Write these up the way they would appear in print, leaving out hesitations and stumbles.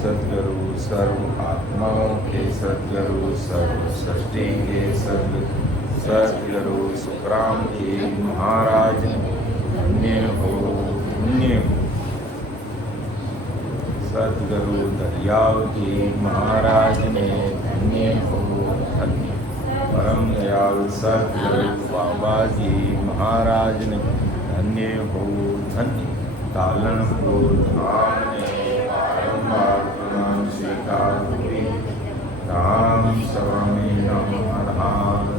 सद्गुरु, सर्व आत्माओं के सद्गुरु, सर्व सृष्टि के सद्गुरु, सद्गुरु सुखराम जी महाराज धन्य हो, धन्य हो। सद्गुरु दरियाव जी महाराज ने धन्य हो, धन्य। परम दयाल सद्गुरु बाबा जी महाराज ने धन्य हो, धन्य। तालनपुर धाम ने बारंबार प्रणाम स्वीकार हुए। राम स्वामी नम आधार।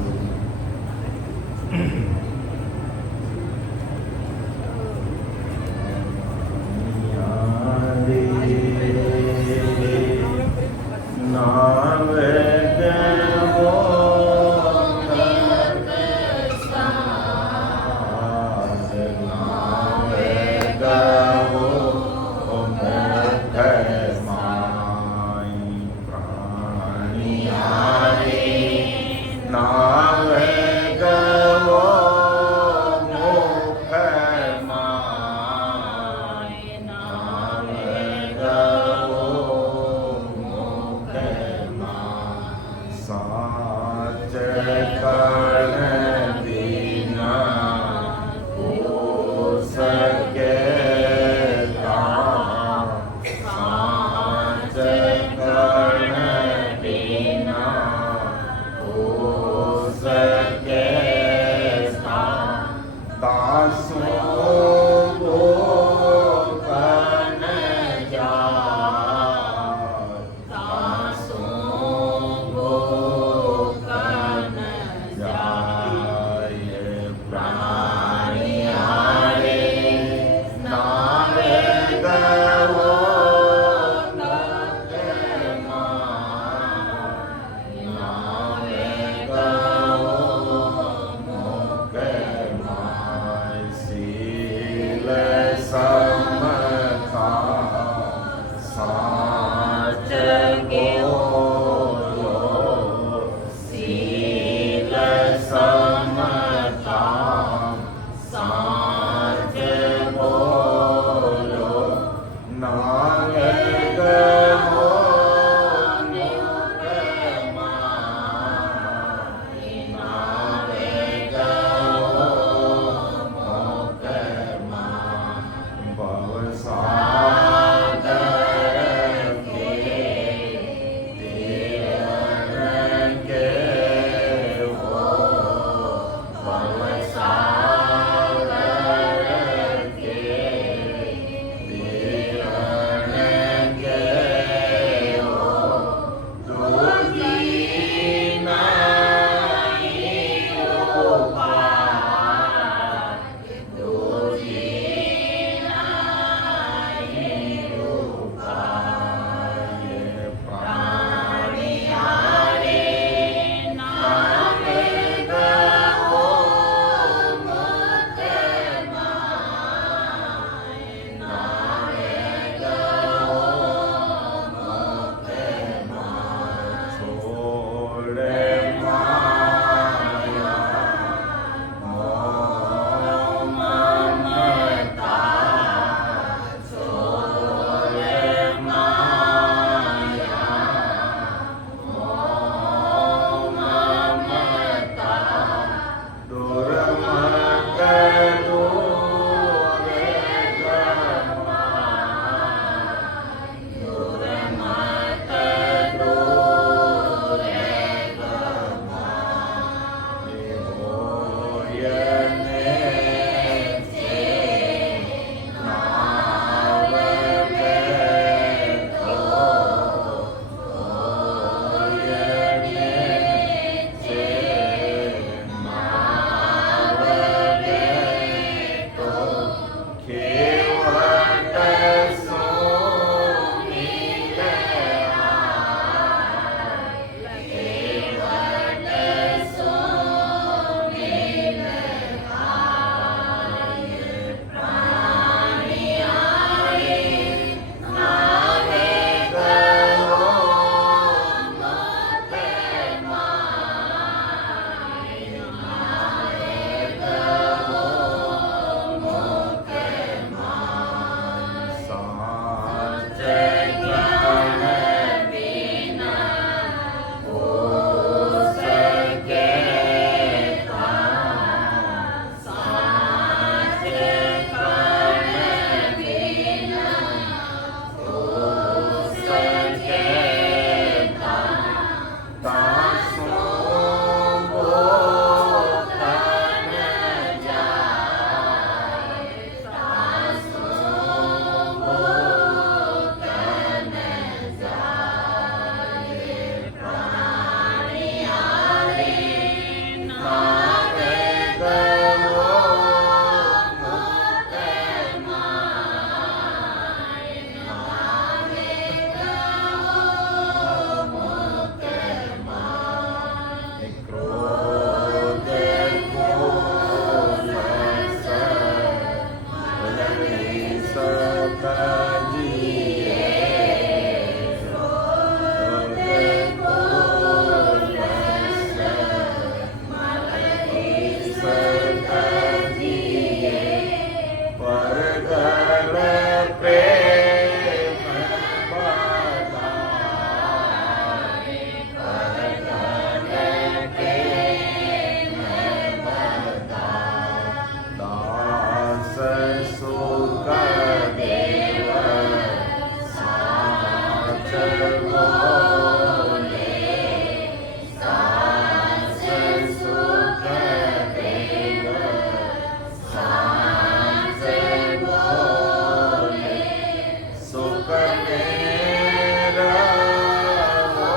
में रहो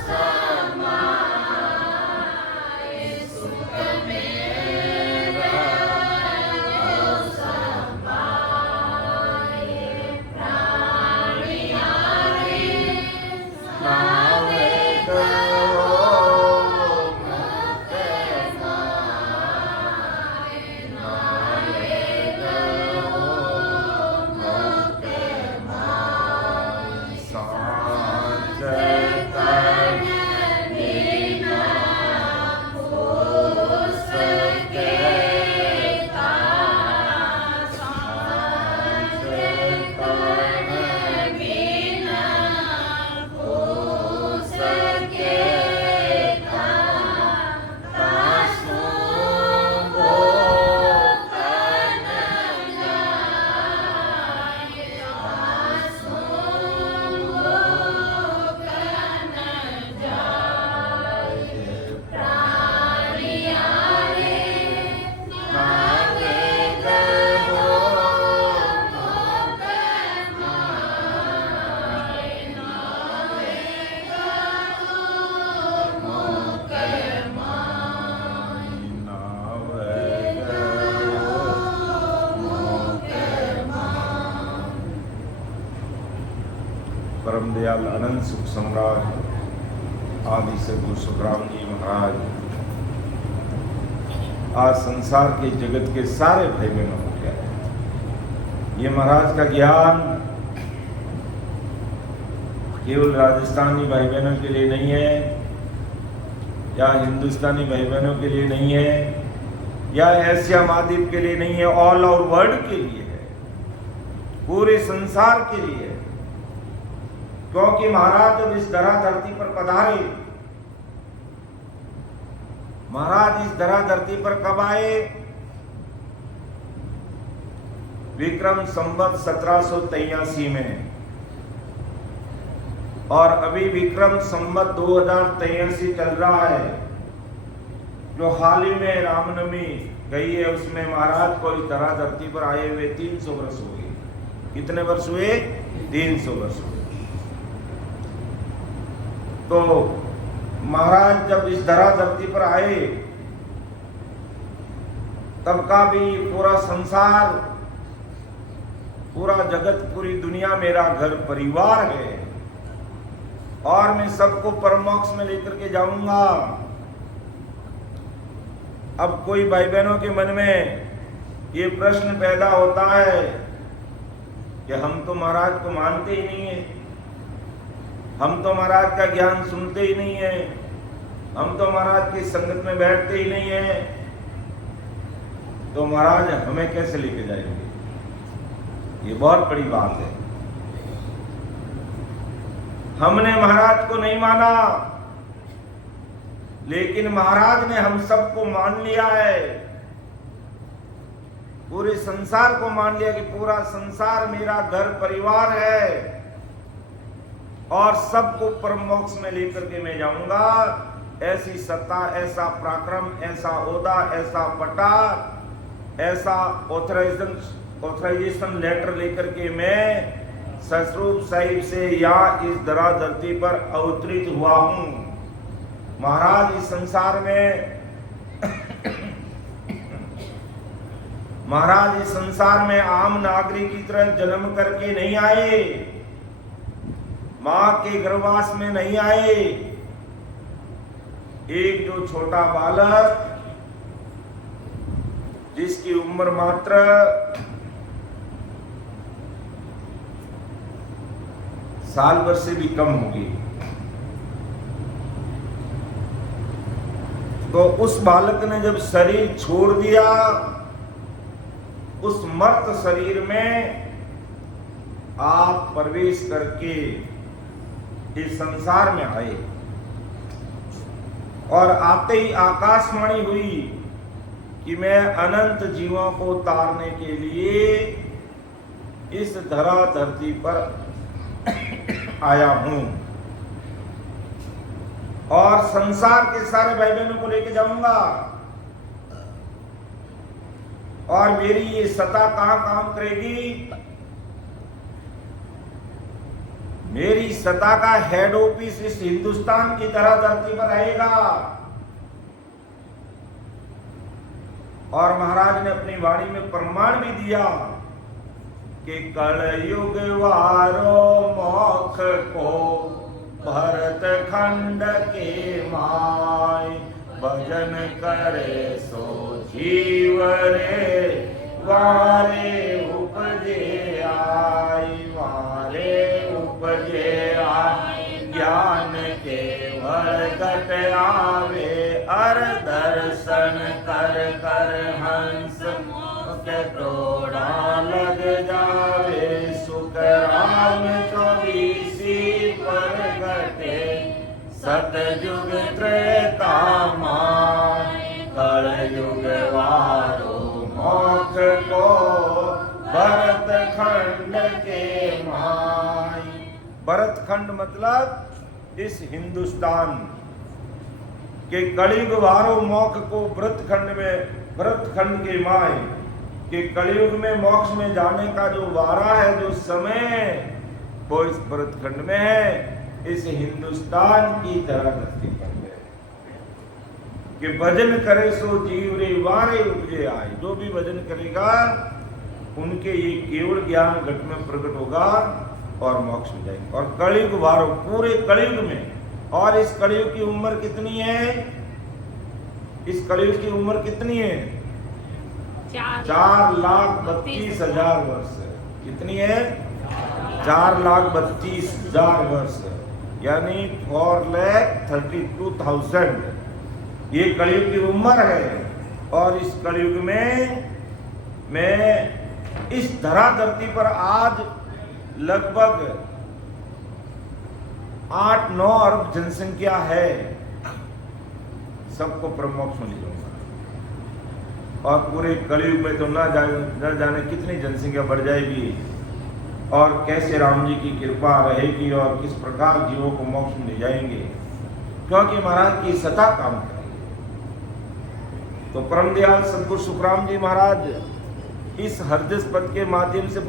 समाए, सुख में रहो समाए, प्राणियारे नावे कहो परम दयाल अनंत सुख सम्राट आदि सद्गुरु सुखराम जी महाराज आज संसार के जगत के सारे भाई बहनों को क्या है, ये महाराज का ज्ञान केवल राजस्थानी भाई बहनों के लिए नहीं है, या हिंदुस्तानी भाई बहनों के लिए नहीं है, या एशिया महाद्वीप के लिए नहीं है, ऑल ओवर वर्ल्ड के लिए है, पूरे संसार के लिए है। क्योंकि महाराज जब इस धरती पर पधारे, महाराज इस धरती पर कब आए? विक्रम संवत 1783 में, और अभी विक्रम संवत 2083 चल रहा है। जो हाल ही में रामनवमी गई है उसमें महाराज को इस धरती पर आए हुए 300 वर्ष हो गए। कितने वर्ष हुए? 300 वर्ष हुए। तो महाराज जब इस धरती पर आए तब का भी पूरा संसार, पूरा जगत, पूरी दुनिया मेरा घर परिवार है और मैं सबको परमोक्ष में लेकर के जाऊंगा। अब कोई भाई बहनों के मन में ये प्रश्न पैदा होता है कि हम तो महाराज को मानते ही नहीं है, हम तो महाराज का ज्ञान सुनते ही नहीं है, हम तो महाराज की संगत में बैठते ही नहीं है, तो महाराज हमें कैसे लेके जाएंगे? ये बहुत बड़ी बात है। हमने महाराज को नहीं माना, लेकिन महाराज ने हम सबको मान लिया है, पूरे संसार को मान लिया कि पूरा संसार मेरा घर परिवार है और सबको परम मोक्ष में लेकर के मैं जाऊंगा। ऐसी सत्ता, ऐसा पराक्रम, ऐसा ओहदा, ऐसा पटा, ऐसा ऑथराइजेशन लेटर लेकर के मैं ससरूप साहिब से या इस धरती पर अवतरित हुआ हूं। महाराज इस संसार में महाराज इस संसार में आम नागरिक की तरह जन्म करके नहीं आए, मां के गर्भवास में नहीं आए। एक जो छोटा बालक जिसकी उम्र मात्र 1 साल से भी कम होगी, तो उस बालक ने जब शरीर छोड़ दिया, उस मर्त शरीर में आप प्रवेश करके इस संसार में आए और आते ही आकाशवाणी हुई कि मैं अनंत जीवों को तारने के लिए इस धरती पर आया हूं और संसार के सारे भाई बहनों को लेके जाऊंगा। और मेरी ये सत्ता कहां काम करेगी? मेरी सत्ता का हेड ऑफिस इस हिंदुस्तान की तरह धरती पर रहेगा। और महाराज ने अपनी वाणी में प्रमाण भी दिया कि कलयुग वारो मोख को भरत खंड के माय, भजन करे सो जीव रे, वारे उपजे आई, वारे उपजे आई, ज्ञान केवल घट आवे, अर दर्शन कर कर हंस के टोड़ा लग जावे, सुख राम 24 पर घटे, सतयुग त्रेता माय, कलयुग वारो मोक्ष को भरत खंड के माय। भरत खंड मतलब इस हिंदुस्तान के कलयुग वारो मोक्ष को भरत खंड के माय, कि कलयुग में मोक्ष में जाने का जो वारा है, जो समय, वो इस भरत खंड में है, इस हिंदुस्तान की तरह धरती पर है। कि भजन करे सो जीव रे, वारे उपजे आए। जो भी भजन करेगा उनके ये केवल ज्ञान घट में प्रकट होगा और मोक्ष में जाएंगे। और कलयुग वारो, पूरे कलयुग में। और इस कलयुग की उम्र कितनी है? इस कलयुग की उम्र कितनी है? 4,32,000 वर्ष। कितनी है? 4,32,000 वर्ष, यानी 4,32,000 ये कलयुग की उम्र है। और इस कलयुग में मैं इस धरती पर आज लगभग 8-9 अरब जनसंख्या है, सबको परमोक्ष में ले जाऊंगा। और पूरे कलयुग में तो न जाने कितनी जनसंख्या बढ़ जाएगी, और कैसे राम जी की कृपा रहेगी, और किस प्रकार जीवों को मोक्ष में ले जाएंगे, क्योंकि महाराज की सत्ता काम करेगी। तो परम दयाल सदगुरु सुखराम जी महाराज इस हरदस पद के माध्यम से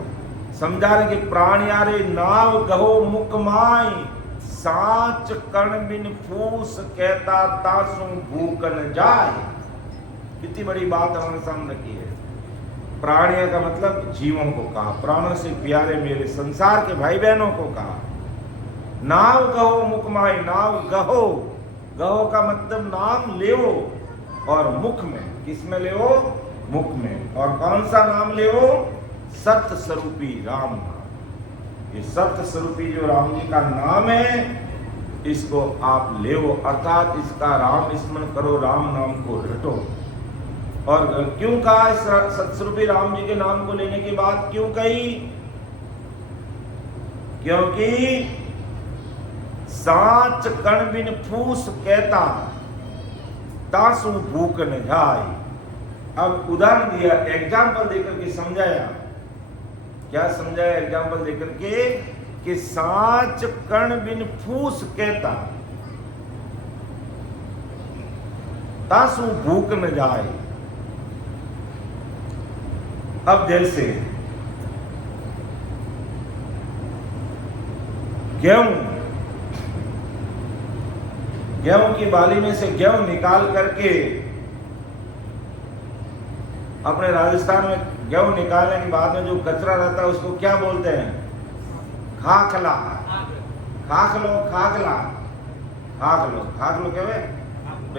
समझा रहे कि प्राण यारे नाव गहो मुख माई, सांच कर्ण बिन फूस कहता तासु भूख न जाए। कितनी बड़ी बात हमारे सामने रखी है। प्राणियों का मतलब जीवों को कहा, प्राणों से प्यारे मेरे संसार के भाई बहनों को कहा। नाव गहो मुख माई, नाव गहो, गहो का मतलब नाम लेओ, और मुख में, किस में लेओ? मुख में। और कौन सा नाम लेओ? सत्य स्वरूपी राम नाम। ये सत्य स्वरूपी जो राम जी का नाम है, इसको आप लेओ, अर्थात इसका राम स्मरण करो, राम नाम को रटो। और क्यों कहा इस सत्स्वरूपी राम जी के नाम को लेने की बात क्यों कही? क्योंकि सांच कण बिन फूस कहता तासु भूख न जाए। अब उदाहरण दिया, एग्जाम्पल देकर के समझाया। क्या समझाया एग्जाम्पल देकर के? कि सांच कण बिन फूस कहता तासु भूख न जाए। अब जैसे गेहूं की बाली में से गेहूं निकाल करके, अपने राजस्थान में गेहूं निकालने के बाद में जो कचरा रहता है उसको क्या बोलते हैं? खाखला। खाखलो, खाखला, खाखलो, खाखलो क्या भाई?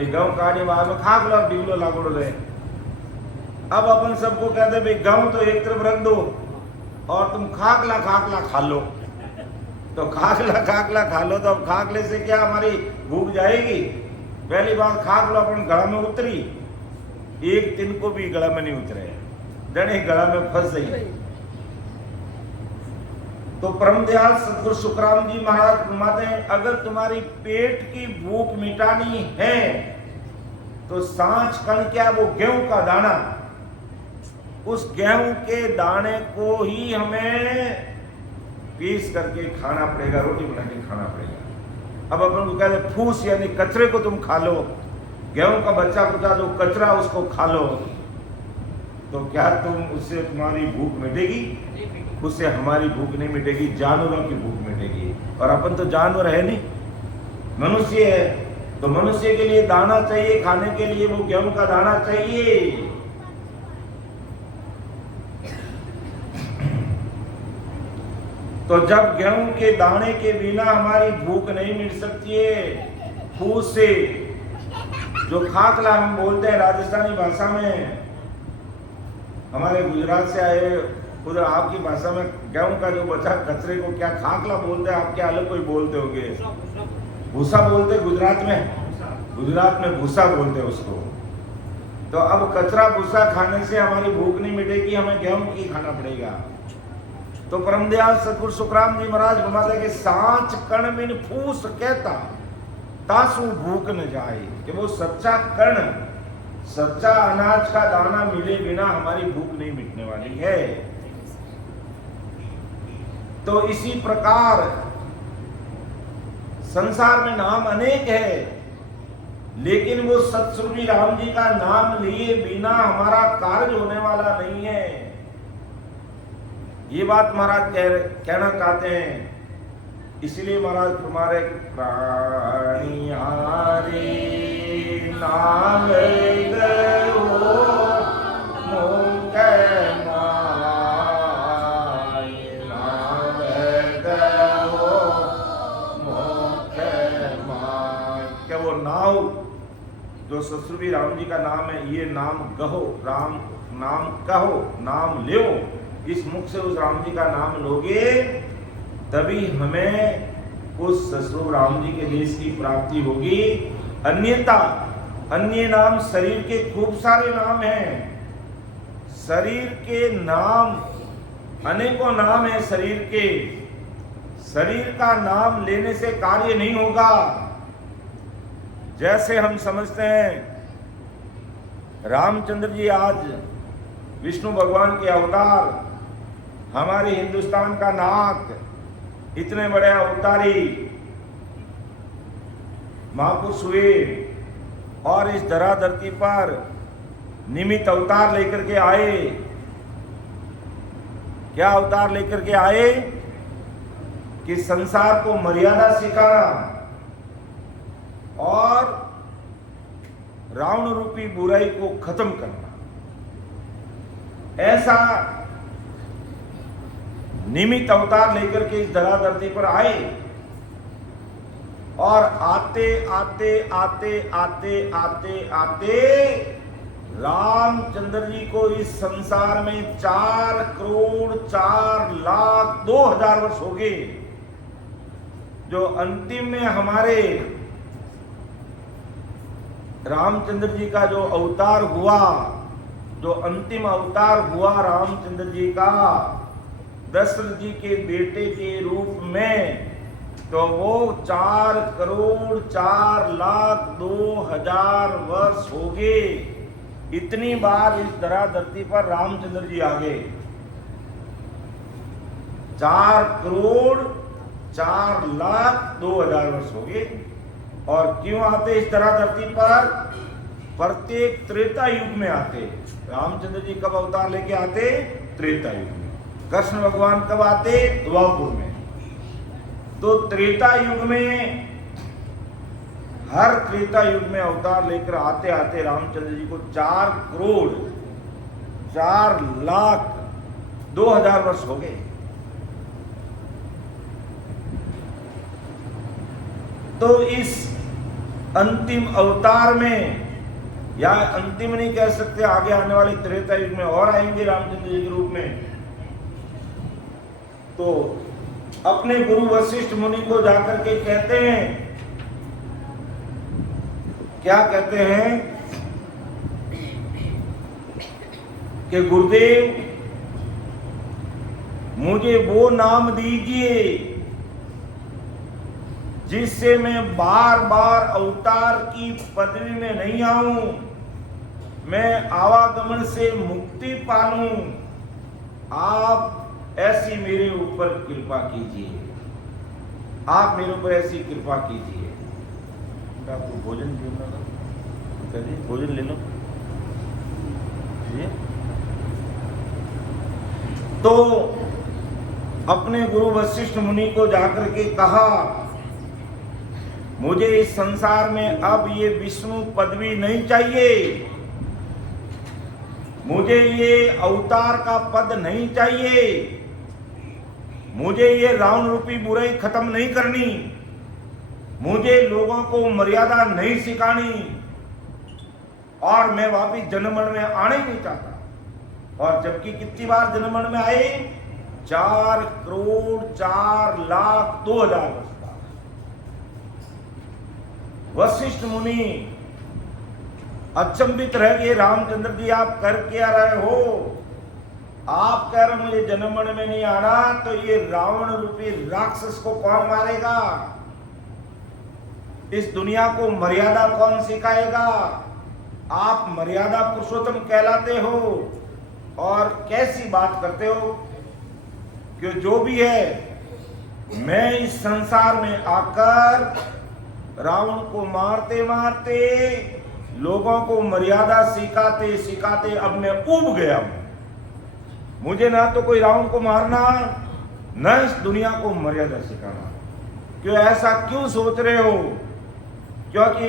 गेहूं काटने बाद में खाखलो डिगलो लागोड़ रहे। अब अपन सबको कहते हैं भाई गेहूं तो एक तरफ रख दो और तुम खाखला खाखला खा लो। तो खाखला खाखला खा लो, तो अब खाखले से क्या हमारी भूख जाएगी? पहली बात, खाखला अपन गला में उतरी, एक दिन को भी गला में नहीं उतरे, जने गला में फंस गई। तो परम दयाल सदगुरु सुखराम जी महाराज फरमाते हैं, अगर तुम्हारी पेट की भूख मिटानी है तो सांच कण क्या? वो गेहूं का दाना, उस गेहूं के दाने को ही हमें पीस करके खाना पड़ेगा, रोटी बना के खाना पड़ेगा। अब अपन को कहते हैं फूस, यानी कचरे को तुम खा लो, गेहूं का बच्चा कुचा जो कचरा उसको खा लो, तो क्या तुम उससे तुम्हारी भूख मिटेगी? उससे हमारी भूख नहीं मिटेगी, जानवरों की भूख मिटेगी। और अपन तो जानवर है नहीं, मनुष्य है। तो मनुष्य के लिए दाना चाहिए, खाने के लिए वो गेहूं का दाना चाहिए। तो जब गेहूं के दाने के बिना हमारी भूख नहीं मिट सकती है, फूस से जो खाकला हम बोलते हैं राजस्थानी भाषा में, हमारे गुजरात से आए उधर आपकी भाषा में गेहूं का जो बचा कचरे को क्या खाकला बोलते हैं, आप क्या अलग कोई बोलते होंगे? भूसा बोलते गुजरात में भूसा बोलते हैं उसको। तो अब कचरा भूसा खाने से हमारी भूख नहीं मिटेगी, हमें गेहूं की खाना पड़ेगा। तो परमदयाल सतगुरु सुखराम जी महाराज फरमाते कि सांच कण बिन फूस कहता तासु भूख न जाए, कि वो सच्चा कण, सच्चा अनाज का दाना मिले बिना हमारी भूख नहीं मिटने वाली है। तो इसी प्रकार संसार में नाम अनेक है, लेकिन वो सतस्वरूपी राम जी का नाम लिए बिना हमारा कार्य होने वाला नहीं है। ये बात महाराज कहना चाहते हैं। इसलिए महाराज तुम्हारे प्राणी हारे नाम गयो मोह माय, नाम गयो मोह माय। क्या वो नाव जो ससुरवी राम जी का नाम है, ये नाम कहो, राम नाम कहो, नाम लो, इस मुख से उस राम जी का नाम लोगे तभी हमें उस ससुर राम जी के देश की प्राप्ति होगी। अन्यथा अन्य नाम, शरीर के खूब सारे नाम हैं, शरीर के नाम अनेकों नाम है शरीर के, शरीर का नाम लेने से कार्य नहीं होगा। जैसे हम समझते हैं रामचंद्र जी आज विष्णु भगवान के अवतार, हमारे हिंदुस्तान का नाक, इतने बड़े अवतारी महापुरुष हुए और इस धरा धरती पर निमित्त अवतार लेकर के आए। क्या अवतार लेकर के आए? कि संसार को मर्यादा सिखाना और रावण रूपी बुराई को खत्म करना, ऐसा निमित्त अवतार लेकर के इस धरा धरती पर आए। और आते आते आते आते आते आते रामचंद्र जी को इस संसार में 4 करोड़ 4 लाख 2000 वर्ष हो गए। जो अंतिम में हमारे रामचंद्र जी का जो अवतार हुआ, जो अंतिम अवतार हुआ रामचंद्र जी का दशरथ जी के बेटे के रूप में, तो वो 4 करोड़ 4 लाख 2000 वर्ष हो गए। इतनी बार इस धरा धरती पर रामचंद्र जी आ गए। 4 करोड़ 4 लाख 2000 वर्ष हो गए। और क्यों आते इस धरा धरती पर? प्रत्येक त्रेता युग में आते। रामचंद्र जी कब अवतार लेके आते? त्रेता युग में। कृष्ण भगवान कब आते? द्वापर में। तो त्रेता युग में, हर त्रेता युग में अवतार लेकर आते आते रामचंद्र जी को 4 करोड़ 4 लाख 2000 वर्ष हो गए। तो इस अंतिम अवतार में, या अंतिम नहीं कह सकते, आगे आने वाले त्रेता युग में और आएंगे रामचंद्र जी के रूप में। तो अपने गुरु वशिष्ठ मुनि को जाकर के कहते हैं, क्या कहते हैं कि गुरुदेव मुझे वो नाम दीजिए जिससे मैं बार बार अवतार की पदवी में नहीं आऊं, मैं आवागमन से मुक्ति पालूं। आप ऐसी मेरे ऊपर कृपा कीजिए, आप मेरे ऊपर ऐसी कृपा कीजिए। आपको भोजन करिए, भोजन ले लो। तो अपने गुरु वशिष्ठ मुनि को जाकर के कहा, मुझे इस संसार में अब ये विष्णु पदवी नहीं चाहिए, मुझे ये अवतार का पद नहीं चाहिए, मुझे ये रावण रूपी बुराई खत्म नहीं करनी, मुझे लोगों को मर्यादा नहीं सिखानी, और मैं वापिस जनमण में आने ही नहीं चाहता। और जबकि कितनी बार जनमण में आए? 4 करोड़ 4 लाख 2 हजार वर्ष बाद। वशिष्ठ मुनि अचंभित रह गए, रामचंद्र जी आप कर क्या रहे हो? आप कह रहे मुझे जनमण में नहीं आना, तो ये रावण रूपी राक्षस को कौन मारेगा? इस दुनिया को मर्यादा कौन सिखाएगा? आप मर्यादा पुरुषोत्तम कहलाते हो और कैसी बात करते हो कि जो भी है, मैं इस संसार में आकर रावण को मारते मारते लोगों को मर्यादा सिखाते सिखाते अब मैं ऊब गया हूं। मुझे ना तो कोई रावण को मारना, न इस दुनिया को मर्यादा सिखाना। क्यों ऐसा क्यों सोच रहे हो? क्योंकि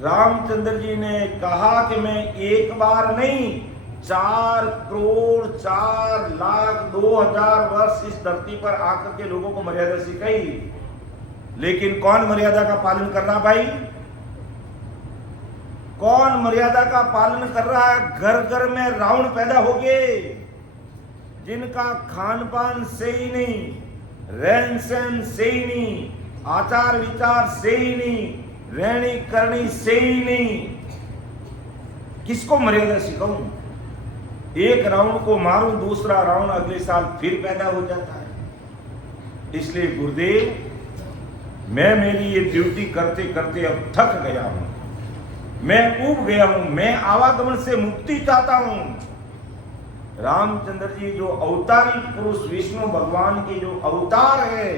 रामचंद्र जी ने कहा कि मैं एक बार नहीं 4 करोड़ 4 लाख 2 हजार वर्ष इस धरती पर आकर के लोगों को मर्यादा सिखाई। लेकिन कौन मर्यादा का पालन कर रहा भाई? कौन मर्यादा का पालन कर रहा है? घर घर में रावण पैदा हो गए, जिनका खान पान सही नहीं, रहन सहन सही नहीं, आचार विचार सही नहीं, रहनी करनी सही नहीं। किसको मर्यादा सिखाऊं? एक रावण को मारूं, दूसरा रावण अगले साल फिर पैदा हो जाता है। इसलिए गुरुदेव, मैं मेरी ये ड्यूटी करते करते अब थक गया हूं, मैं ऊब गया हूं, मैं आवागमन से मुक्ति चाहता हूं। रामचंद्र जी जो अवतारी पुरुष विष्णु भगवान के जो अवतार है,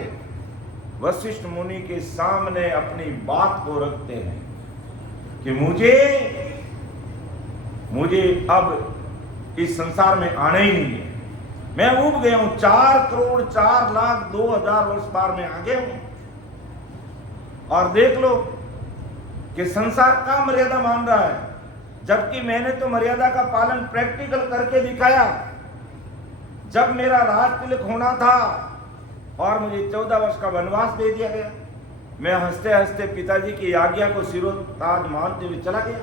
वशिष्ठ मुनि के सामने अपनी बात को रखते हैं कि मुझे अब इस संसार में आना ही नहीं है, मैं ऊब गया हूं। 4 करोड़ 4 लाख 2 हजार वर्ष बार में आ गया हूं। और देख लो कि संसार का मर्यादा मान रहा है, जबकि मैंने तो मर्यादा का पालन प्रैक्टिकल करके दिखाया। जब मेरा राज तिलक होना था और मुझे 14 वर्ष का वनवास दे दिया गया, मैं हंसते हंसते पिताजी की आज्ञा को सिरोताज मानते हुए चला गया।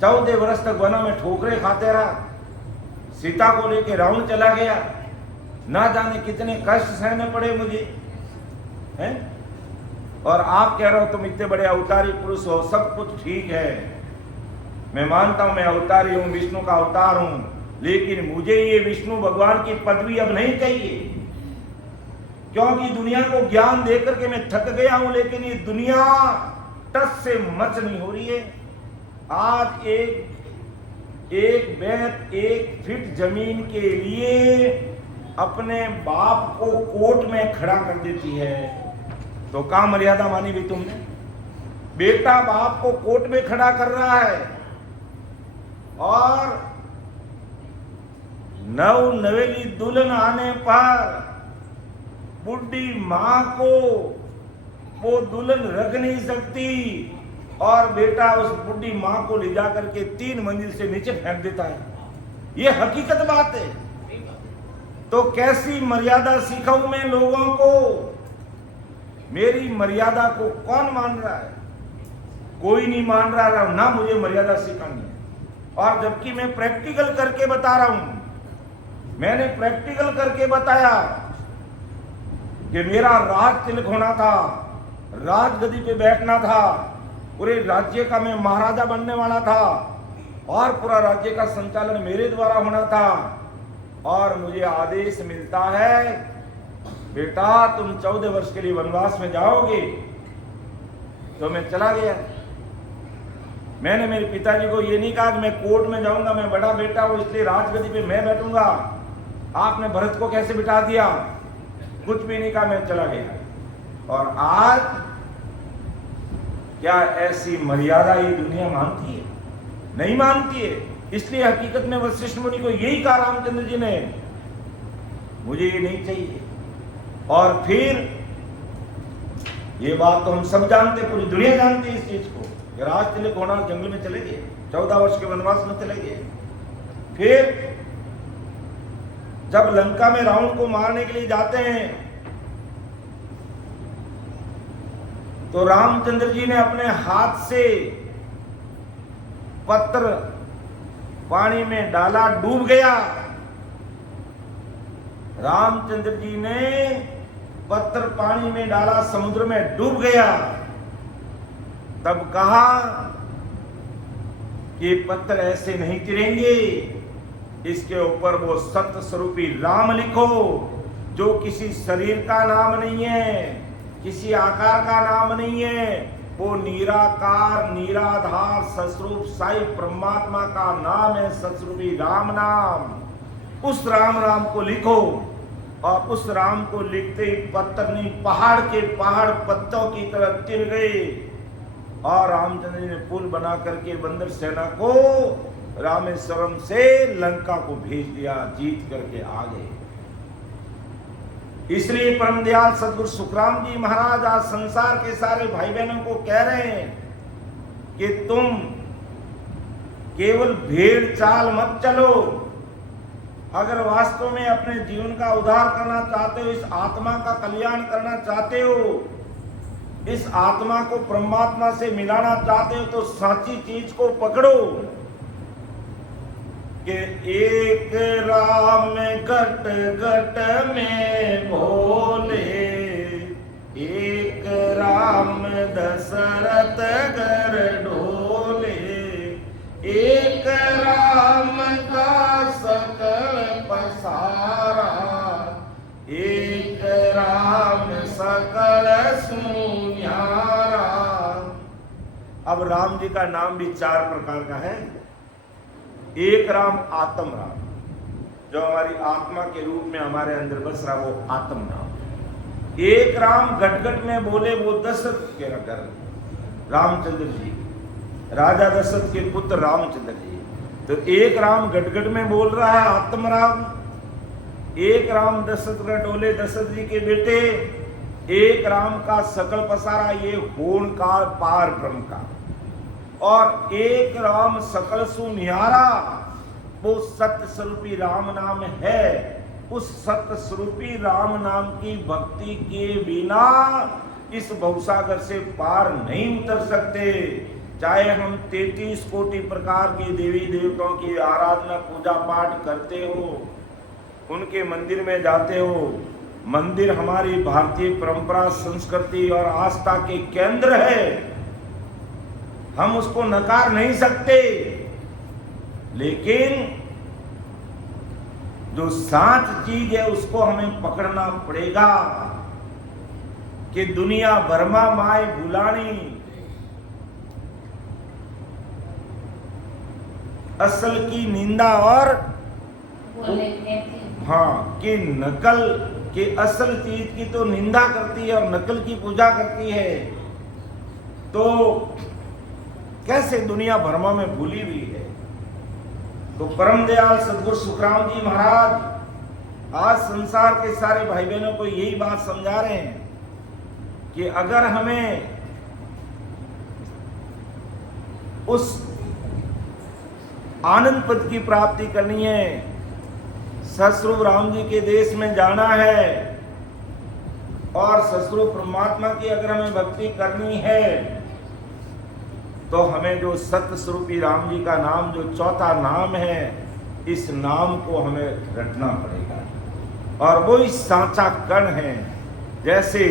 14 वर्ष तक वनों में ठोकरे खाते रहा, सीता को लेकर रावण चला गया, ना जाने कितने कष्ट सहने पड़े मुझे, हैं? और आप कह रहे हो तुम इतने बड़े अवतारी पुरुष हो, सब कुछ ठीक है, मैं मानता हूं मैं अवतारी हूं, विष्णु का अवतार हूं, लेकिन मुझे ये विष्णु भगवान की पदवी अब नहीं चाहिए, क्योंकि दुनिया को ज्ञान देकर के मैं थक गया हूं। लेकिन ये दुनिया टस से मच नहीं हो रही है। आज एक बैत 1 फीट जमीन के लिए अपने बाप को कोर्ट में खड़ा कर देती है, तो क्या मर्यादा मानी भी तुमने? बेटा बाप को कोर्ट में खड़ा कर रहा है और नवेली दुल्हन आने पर बुढ़ी मां को वो दुल्हन रख नहीं सकती और बेटा उस बुढ़ी मां को ले जाकर के 3 मंजिल से नीचे फेंक देता है। ये हकीकत बात है। तो कैसी मर्यादा सिखाऊं मैं लोगों को? मेरी मर्यादा को कौन मान रहा है? कोई नहीं मान रहा, ना मुझे मर्यादा सिखानी है। और जबकि मैं प्रैक्टिकल करके बता रहा हूं, मैंने प्रैक्टिकल करके बताया कि मेरा राज तिलक होना था, राजगद्दी पे बैठना था, पूरे राज्य का मैं महाराजा बनने वाला था और पूरा राज्य का संचालन मेरे द्वारा होना था। और मुझे आदेश मिलता है, बेटा तुम 14 वर्ष के लिए वनवास में जाओगे। तो मैं चला गया। मैंने मेरे पिताजी को ये नहीं कहा कि मैं कोर्ट में जाऊंगा, मैं बड़ा बेटा हूं इसलिए राजगद्दी पे मैं बैठूंगा। आपने भरत को कैसे बिठा दिया? कुछ भी नहीं कहा, मैं चला गया। और आज क्या ऐसी मर्यादा ये दुनिया मानती है? नहीं मानती है। इसलिए हकीकत में वशिष्ठ मुनि को यही कहा रामचंद्र जी ने मुझे ये नहीं चाहिए। और फिर ये बात तो हम सब जानते, पूरी दुनिया जानती है इस चीज को, कि राज तिलक होना जंगल में चले गए, 14 वर्ष के वनवास में चले गए। फिर जब लंका में रावण को मारने के लिए जाते हैं तो रामचंद्र जी ने अपने हाथ से पत्र पानी में डाला, डूब गया। रामचंद्र जी ने पत्थर पानी में डाला, समुद्र में डूब गया। तब कहा कि पत्थर ऐसे नहीं गिरेंगे, इसके ऊपर वो सत्य स्वरूपी राम लिखो, जो किसी शरीर का नाम नहीं है, किसी आकार का नाम नहीं है, वो निराकार निराधार सस्वरूप साई परमात्मा का नाम है, सस्वरूपी राम नाम। उस राम नाम को लिखो। और उस राम को लिखते ही पत्थर नहीं, पहाड़ के पहाड़ पत्तों की तरह तिर गए। और रामचंद्र जी ने पुल बना करके बंदर सेना को रामेश्वरम से लंका को भेज दिया, जीत करके आ गए। इसलिए परम दयाल सदगुरु सुखराम जी महाराज आज संसार के सारे भाई बहनों को कह रहे हैं कि तुम केवल भेड़ चाल मत चलो। अगर वास्तव में अपने जीवन का उद्धार करना चाहते हो, इस आत्मा का कल्याण करना चाहते हो, इस आत्मा को परमात्मा से मिलाना चाहते हो, तो सच्ची चीज को पकड़ो कि एक राम घट घट में भोले, एक राम दशरथ घर ढोले, एक राम का सकल पसारा, एक राम सकल सुन्यारा। अब राम जी का नाम भी 4 प्रकार का है। एक राम आत्म राम, जो हमारी आत्मा के रूप में हमारे अंदर बस रहा, वो आत्म राम। एक राम घट घट में बोले, वो दशरथ के घर रामचंद्र जी, राजा दशरथ के पुत्र रामचंद्र जी। तो एक राम गटगट में बोल रहा है आत्म राम, एक राम दशरथ का डोले दशरथ जी के बेटे, एक राम का सकल पसारा, ये होन काल पार ब्रह्म का, और एक राम सकल सुनिहारा, वो सत्य स्वरूपी राम नाम है। उस सत्य स्वरूपी राम नाम की भक्ति के बिना इस भवसागर से पार नहीं उतर सकते। चाहे हम 33 कोटि प्रकार के देवी देवताओं की आराधना पूजा पाठ करते हो, उनके मंदिर में जाते हो, मंदिर हमारी भारतीय परंपरा संस्कृति और आस्था के केंद्र है, हम उसको नकार नहीं सकते। लेकिन जो साच चीज है उसको हमें पकड़ना पड़ेगा कि दुनिया भरमा माए भुलानी, असल की निंदा और हाँ कि नकल के असल चीज की तो निंदा करती है और नकल की पूजा करती है। तो कैसे दुनिया भरमा में भूली हुई है। तो परम दयाल सदगुरु सुखराम जी महाराज आज संसार के सारे भाई बहनों को यही बात समझा रहे हैं कि अगर हमें उस आनंद पद की प्राप्ति करनी है, ससुर राम जी के देश में जाना है और ससुर परमात्मा की अगर हमें भक्ति करनी है, तो हमें जो सत्य स्वरूपी राम जी का नाम जो चौथा नाम है, इस नाम को हमें रटना पड़ेगा। और वो ही सांचा कण है। जैसे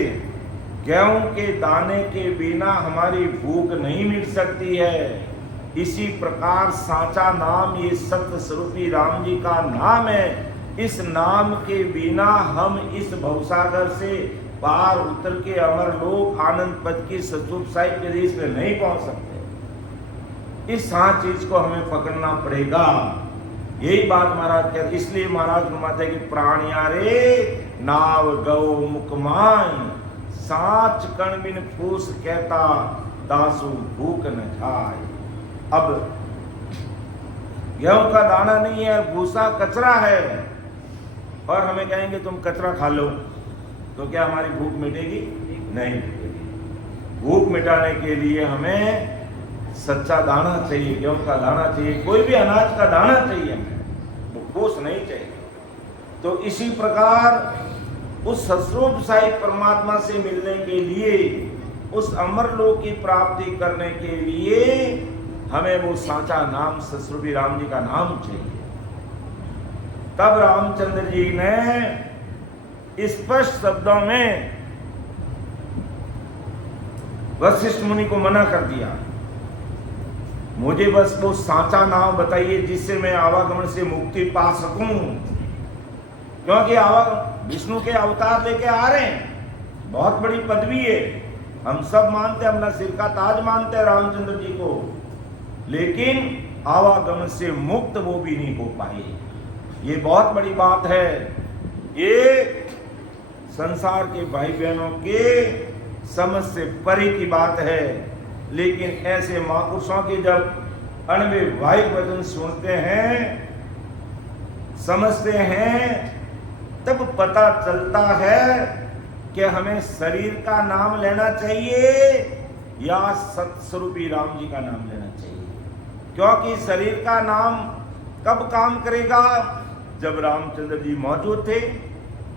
गेहूं के दाने के बिना हमारी भूख नहीं मिट सकती है, इसी प्रकार सांचा नाम ये सत्य स्वरूपी राम जी का नाम है। इस नाम के बिना हम इस भवसागर से पार उतर के अमर लोक आनंद पद की सचुप साहिब के देश में नहीं पहुंच सकते। इस हाँ चीज को हमें पकड़ना पड़ेगा। यही बात महाराज कहते, इसलिए महाराज फरमाते हैं कि प्राणिया रे नाव गौ मुकमाय, सांच कण बिन फूस कहता दासु भूख न जाए। अब गेहूं का दाना नहीं है, भूसा कचरा है, और हमें कहेंगे तुम कचरा खा लो, तो क्या हमारी भूख मिटेगी? नहीं। भूख मिटाने के लिए हमें सच्चा दाना चाहिए, गेहूं का दाना चाहिए, कोई भी अनाज का दाना चाहिए हमें, वो ठोस नहीं चाहिए। तो इसी प्रकार उस सस्वरूप साई परमात्मा से मिलने के लिए, उस अमर लोक की प्राप्ति करने के लिए हमें वो साचा नाम सस्वरूपी राम जी का नाम चाहिए। तब रामचंद्र जी ने स्पष्ट शब्दों में वशिष्ठ मुनि को मना कर दिया, मुझे बस वो साचा नाम बताइए जिससे मैं आवागमन से मुक्ति पा सकूं, क्योंकि विष्णु के अवतार लेके आ रहे हैं, बहुत बड़ी पदवी है, हम सब मानते हैं, अपना सिर का ताज मानते हैं रामचंद्र जी को, लेकिन आवागमन से मुक्त वो भी नहीं हो पाए। ये बहुत बड़ी बात है। ये संसार के भाई बहनों के समझ से परे की बात है, लेकिन ऐसे महापुरुषों के जब अणवे वायु वचन सुनते हैं, समझते हैं, तब पता चलता है कि हमें शरीर का नाम लेना चाहिए या सत्स्वरूपी राम जी का नाम लेना चाहिए। क्योंकि शरीर का नाम कब काम करेगा? जब रामचंद्र जी मौजूद थे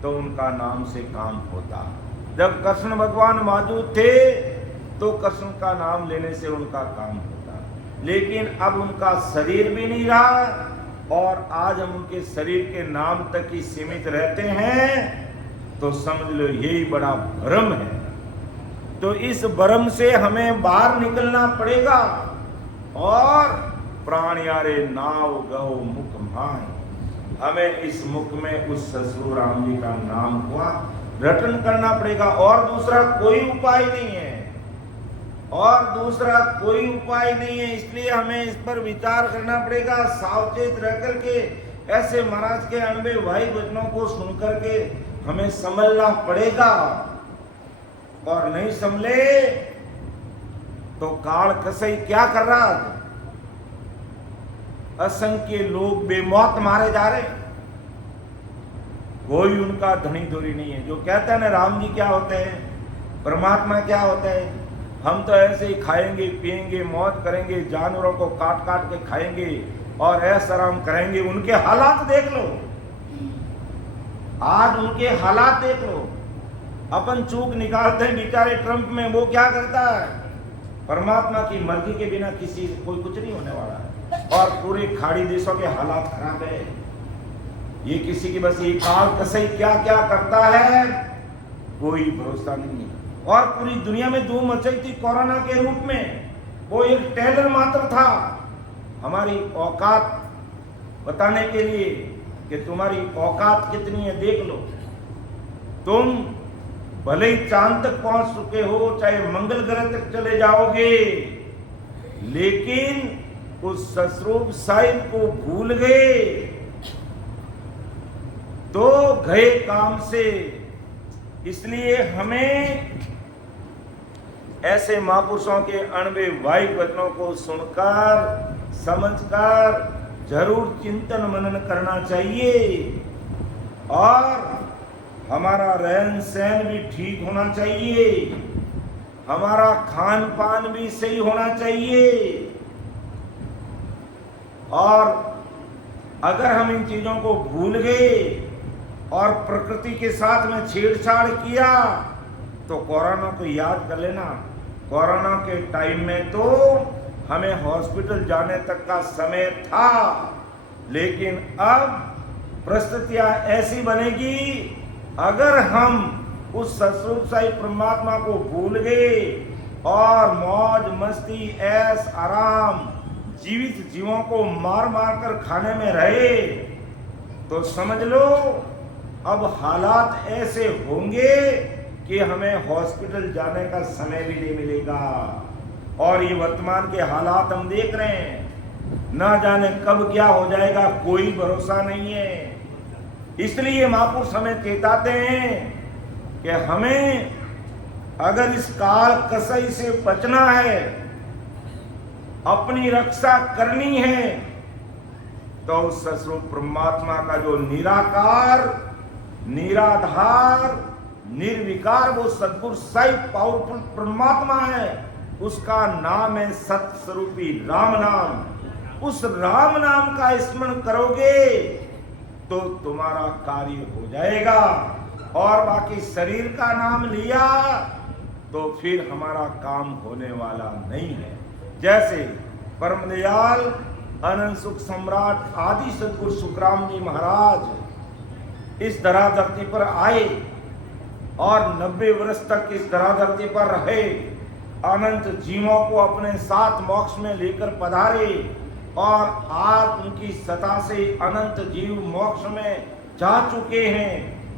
तो उनका नाम से काम होता, जब कृष्ण भगवान मौजूद थे तो कृष्ण का नाम लेने से उनका काम होता, लेकिन अब उनका शरीर भी नहीं रहा और आज हम उनके शरीर के नाम तक ही सीमित रहते हैं, तो समझ लो यही बड़ा भ्रम है। तो इस भ्रम से हमें बाहर निकलना पड़ेगा और प्राणयारे नाव गहो मुख माय, हमें इस मुख में उस ससुर राम जी का नाम को रटन करना पड़ेगा, और दूसरा कोई उपाय नहीं है, और दूसरा कोई उपाय नहीं है। इसलिए हमें इस पर विचार करना पड़ेगा, सावचेत रह करके ऐसे महाराज के अणवे भाई वचनों को सुन करके हमें समझना पड़ेगा, और नहीं समझे तो काल कसई क्या कर रहा है? असंख्य लोग बेमौत मारे जा रहे, कोई उनका धनी धोरी नहीं है। जो कहता है ना राम जी क्या होते हैं, परमात्मा क्या होते हैं, हम तो ऐसे ही खाएंगे पिएंगे मौज करेंगे, जानवरों को काट काट के खाएंगे और ऐसा आराम करेंगे। उनके हालात देख लो, आज उनके हालात देख लो। अपन चूक निकालते हैं बेचारे ट्रंप में, वो क्या करता है? परमात्मा की मर्जी के बिना किसी कोई कुछ नहीं होने वाला है, और पूरे खाड़ी देशों के हालात खराब है। ये किसी की बस ये काल कसई क्या क्या करता है कोई भरोसा नहीं है। और पूरी दुनिया में धूम मचाई थी कोरोना के रूप में, वो एक टेलर मात्र था हमारी औकात बताने के लिए कि तुम्हारी औकात कितनी है देख लो। तुम भले ही चांद तक पहुंच चुके हो, चाहे मंगल ग्रह तक चले जाओगे, लेकिन उस सस्वरूप साहिब को भूल गए तो गए काम से। इसलिए हमें ऐसे महापुरुषों के अणवे वायु वचनों को सुनकर समझकर जरूर चिंतन मनन करना चाहिए, और हमारा रहन सहन भी ठीक होना चाहिए, हमारा खान पान भी सही होना चाहिए। और अगर हम इन चीजों को भूल गए और प्रकृति के साथ में छेड़छाड़ किया तो कोरोना को याद कर लेना। कोरोना के टाइम में तो हमें हॉस्पिटल जाने तक का समय था, लेकिन अब परिस्थितियां ऐसी बनेगी, अगर हम उस सस्वरूप साई परमात्मा को भूल गए और मौज मस्ती ऐश आराम जीवित जीवों को मार मार कर खाने में रहे, तो समझ लो अब हालात ऐसे होंगे कि हमें हॉस्पिटल जाने का समय भी नहीं मिलेगा। और ये वर्तमान के हालात हम देख रहे हैं, ना जाने कब क्या हो जाएगा, कोई भरोसा नहीं है। इसलिए महापुरुष हमें चेताते हैं कि हमें अगर इस काल कसई से बचना है, अपनी रक्षा करनी है, तो उस सस्वरूप परमात्मा का जो निराकार निराधार निर्विकार वो सद्गुरु साई पावरफुल परमात्मा है, उसका नाम है सत्य स्वरूपी राम नाम। उस राम नाम का स्मरण करोगे तो तुम्हारा कार्य हो जाएगा। और बाकी शरीर का नाम लिया तो फिर हमारा काम होने वाला नहीं है। जैसे परम दयाल अनंत सुख सम्राट आदि सद्गुरु सुखराम जी महाराज इस धरा धरती पर आए और 90 वर्ष तक इस धरा धरती पर रहे, अनंत जीवों को अपने साथ मोक्ष में लेकर पधारे और आज उनकी सत्ता से अनंत जीव मोक्ष में जा चुके हैं,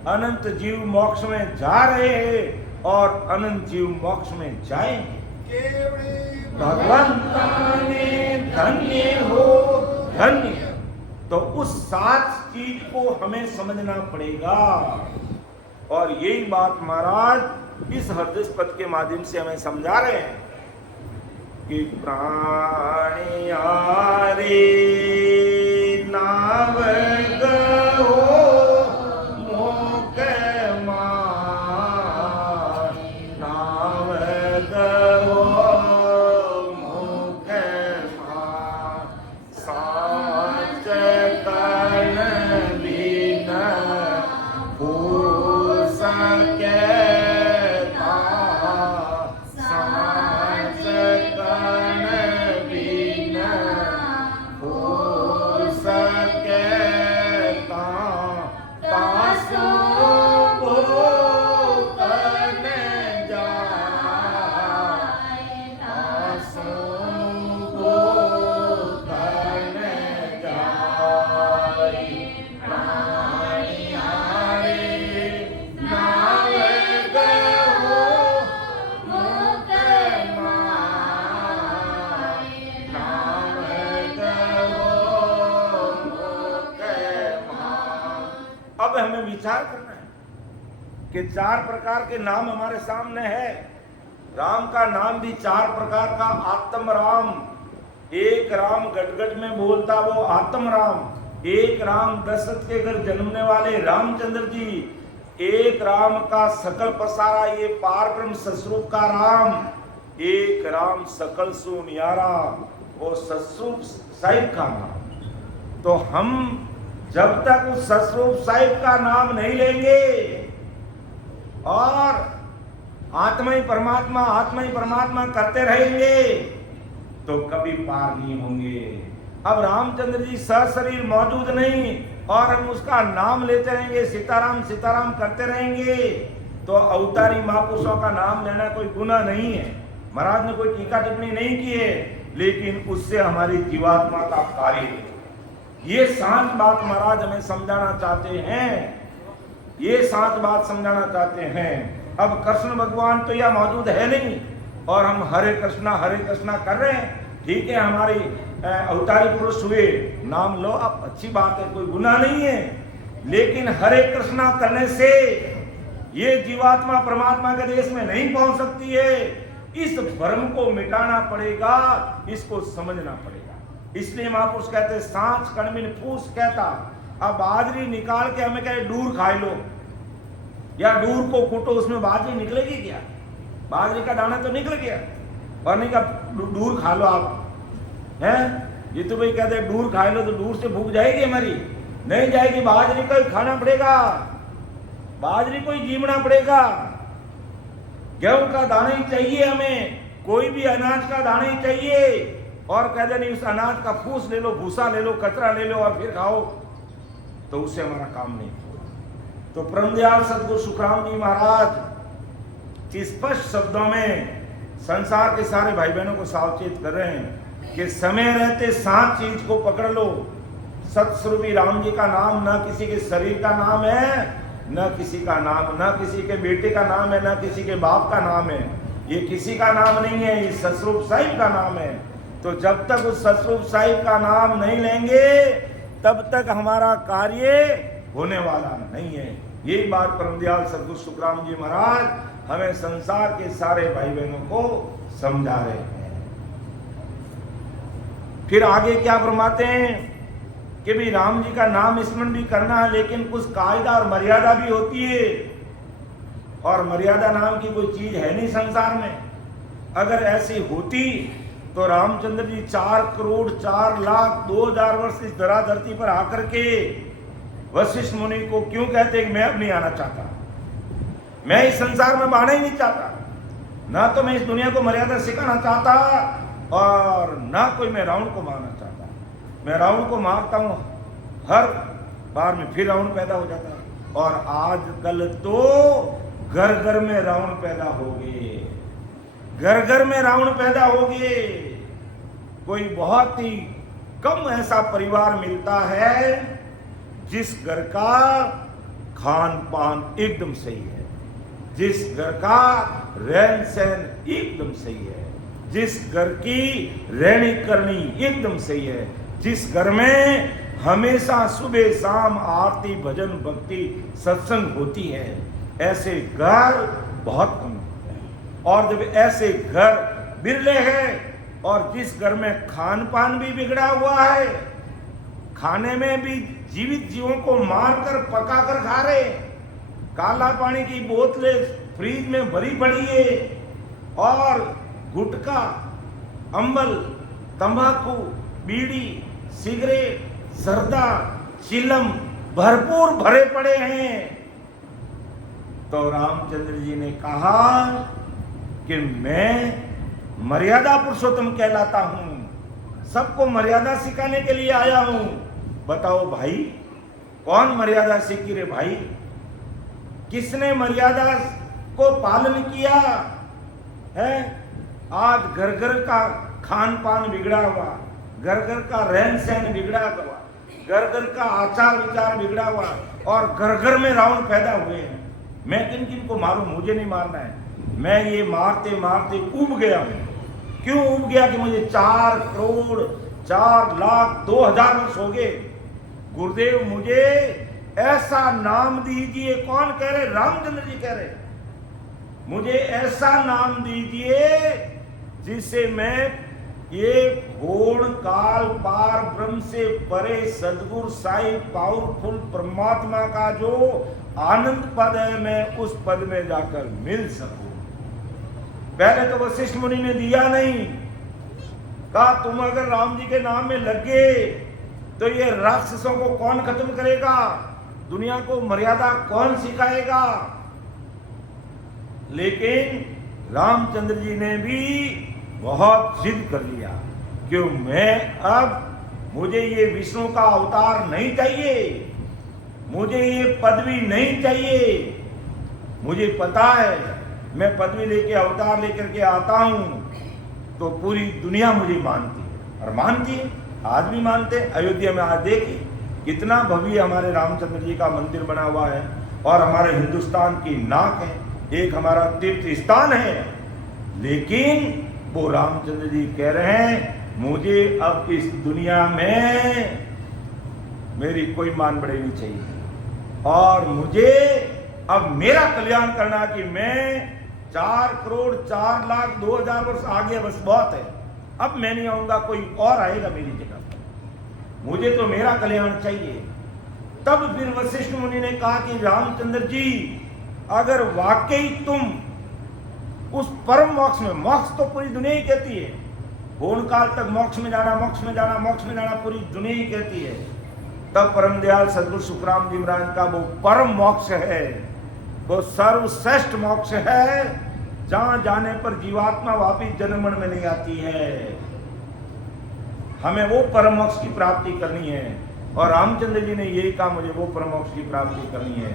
अनंत जीव मोक्ष में जा रहे हैं और अनंत जीव मोक्ष में जाएंगे। भगवंता ने धन्य हो धन्य। तो उस सात चीज को हमें समझना पड़ेगा और यही बात महाराज इस हृदय पद के माध्यम से हमें समझा रहे हैं कि प्राणियारे नाव गहो मोक मार, नाव गहो मोक मार, साच कन बिना हो सके विचार करना है कि चार प्रकार के नाम हमारे सामने है। राम का नाम भी चार प्रकार का, आत्म राम, एक राम गटगट में बोलता वो आत्म राम, एक राम दशरथ के घर जन्मने वाले रामचंद्र जी, एक राम का सकल पसारा ये पार ब्रह्म सस्वरूप का राम, एक राम सकल सु न्यारा वो सस्वरूप साहिब का नाम। तो हम जब तक उस सस्वरूप साहिब का नाम नहीं लेंगे और आत्मा ही परमात्मा करते रहेंगे तो कभी पार नहीं होंगे। अब रामचंद्र जी सशरीर मौजूद नहीं और हम उसका नाम लेते रहेंगे, सीताराम सीताराम करते रहेंगे तो अवतारी महापुरुषों का नाम लेना कोई गुनाह नहीं है। महाराज ने कोई टीका टिप्पणी नहीं की है, लेकिन उससे हमारी जीवात्मा का कार्य है। ये सांच बात महाराज हमें समझाना चाहते हैं, ये सांच बात समझाना चाहते हैं। अब कृष्ण भगवान तो यह मौजूद है नहीं और हम हरे कृष्णा कर रहे हैं, ठीक है, हमारी अवतारी पुरुष हुए, नाम लो आप, अच्छी बात है, कोई गुनाह नहीं है। लेकिन हरे कृष्णा करने से ये जीवात्मा परमात्मा के देश में नहीं पहुंच सकती है। इस भ्रम को मिटाना पड़ेगा, इसको समझना पड़ेगा। इसलिए महापुरुष कहते सांच कणमिन फूस कहता। अब बाजरी निकाल के हमें कहे डूर खाए लो या डूर को कूटो, उसमें बाजरी निकलेगी क्या? बाजरी का दाना तो निकल गया और नहीं का डूर खा लो आप, हैं? ये तो भाई कहते हैं डूर खा लो तो डूर से भूख जाएगी हमारी? नहीं जाएगी, बाजरी को ही खाना पड़ेगा, बाजरी को ही जीवना पड़ेगा। गेहूं का दाना ही चाहिए हमें, कोई भी अनाज का दाना ही चाहिए। और कहते नहीं उस अनाज का फूस ले लो, भूसा ले लो, कचरा ले लो और फिर खाओ, तो उससे हमारा काम नहीं होगा। तो परम दयाल सद्गुरु सुखराम जी महाराज स्पष्ट शब्दों में संसार के सारे भाई बहनों को सावचेत कर रहे हैं कि समय रहते सात चीज को पकड़ लो। सतस्वरूपी राम जी का नाम न किसी के शरीर का नाम है, न किसी का नाम, न किसी के बेटे का नाम है, न किसी के बाप का नाम है, ये किसी का नाम नहीं है, ये सतस्वरूप साहिब का नाम है। तो जब तक उस सतस्वरूप साहिब का नाम नहीं लेंगे तब तक हमारा कार्य होने वाला नहीं है। यही बात परम दयाल सद्गुरु सुखराम जी महाराज हमें संसार के सारे भाई बहनों को समझा रहे हैं। फिर आगे क्या फरमाते हैं कि भी राम जी का नाम स्मरण भी करना है, लेकिन कुछ कायदा और मर्यादा भी होती है, और मर्यादा नाम की कोई चीज है नहीं संसार में। अगर ऐसी होती तो रामचंद्र जी 4 करोड़ 4 लाख 2,000 वर्ष इस धराधरती पर आकर के वशिष्ठ मुनि को क्यों कहते कि मैं अब नहीं आना चाहता, मैं इस संसार में आना ही नहीं चाहता, ना तो मैं इस दुनिया को मर्यादा सिखाना चाहता और ना कोई मैं रावण को मारना चाहता। मैं रावण को मारता हूं, हर बार में फिर रावण पैदा हो जाता है, और आजकल तो घर घर में रावण पैदा हो गए, घर घर में रावण पैदा हो गए। कोई बहुत ही कम ऐसा परिवार मिलता है जिस घर का खान पान एकदम सही है, जिस घर का रहन सहन एकदम सही है, जिस घर की रहनी करनी एकदम सही है, जिस घर में हमेशा सुबह शाम आरती भजन भक्ति सत्संग होती है, ऐसे घर बहुत कम होते हैं। और जब ऐसे घर बिरले हैं, और जिस घर में खान पान भी बिगड़ा हुआ है, खाने में भी जीवित जीवों को मारकर पकाकर खा रहे, काला पानी की बोतलें फ्रिज में भरी पड़ी है, और गुटखा, अम्बल, तंबाकू, बीड़ी, सिगरेट, जर्दा, चिलम भरपूर भरे पड़े हैं। तो रामचंद्र जी ने कहा कि मैं मर्यादा पुरुषोत्तम कहलाता हूं, सबको मर्यादा सिखाने के लिए आया हूं। बताओ भाई, कौन मर्यादा सीखी रे भाई? किसने मर्यादा को पालन किया है? आज घर घर का खान पान बिगड़ा हुआ, घर घर का रहन सहन बिगड़ा हुआ, घर घर का आचार विचार बिगड़ा हुआ, और घर घर में रावण पैदा हुए हैं। मैं किन किन को मारूं? मुझे नहीं मारना है। मैं ये मारते मारते ऊब गया हूं। क्यों ऊब गया? कि मुझे 4 करोड़ 4 लाख 2,000 वर्ष हो गए। गुरुदेव मुझे ऐसा नाम दीजिए। कौन कह रहे? रामचंद्र जी कह रहे, मुझे ऐसा नाम दीजिए जिससे मैं ये घोड़ काल पार ब्रह्म से परे सदगुरु साई पावरफुल परमात्मा का जो आनंद पद है, मैं उस पद में जाकर मिल सकूं। पहले तो वशिष्ठ मुनि ने दिया नहीं, कहा तुम अगर राम जी के नाम में लगे तो ये राक्षसों को कौन खत्म करेगा, दुनिया को मर्यादा कौन सिखाएगा। लेकिन रामचंद्र जी ने भी बहुत जिद कर लिया कि मैं अब मुझे ये विष्णु का अवतार नहीं चाहिए, मुझे ये पदवी नहीं चाहिए। मुझे पता है मैं पदवी लेके अवतार लेकर के आता हूं तो पूरी दुनिया मुझे मानती है, और मानती है, आज भी मानते हैं। अयोध्या में आज देखिए कितना भव्य हमारे रामचंद्र जी का मंदिर बना हुआ है, और हमारे हिंदुस्तान की नाक है, एक हमारा तीर्थ स्थान है। लेकिन वो रामचंद्र जी कह रहे हैं मुझे अब इस दुनिया में मेरी कोई मान बढ़े नहीं चाहिए, और मुझे अब मेरा कल्याण करना कि मैं 4 करोड़ 4 लाख 2,000 वर्ष आगे बस बहुत है, अब मैं नहीं आऊंगा, कोई और आएगा मेरी जगह पर, मुझे तो मेरा कल्याण चाहिए। तब फिर वशिष्ठ मुनि ने कहा कि रामचंद्र जी अगर वाकई तुम उस परम मोक्ष में, मोक्ष तो पूरी दुनिया ही कहती है, पूर्ण काल तक मोक्ष में जाना, मोक्ष में जाना, मोक्ष में जाना पूरी दुनिया ही कहती है। तब परम दयाल सदगुरु सुखराम जी महाराज का वो परम मोक्ष है, वो सर्वश्रेष्ठ मोक्ष है, जहां जाने पर जीवात्मा वापिस जन्म में नहीं आती है। हमें वो परम मोक्ष की प्राप्ति करनी है, और रामचंद्र जी ने यही कहा मुझे वो परम मोक्ष की प्राप्ति करनी है।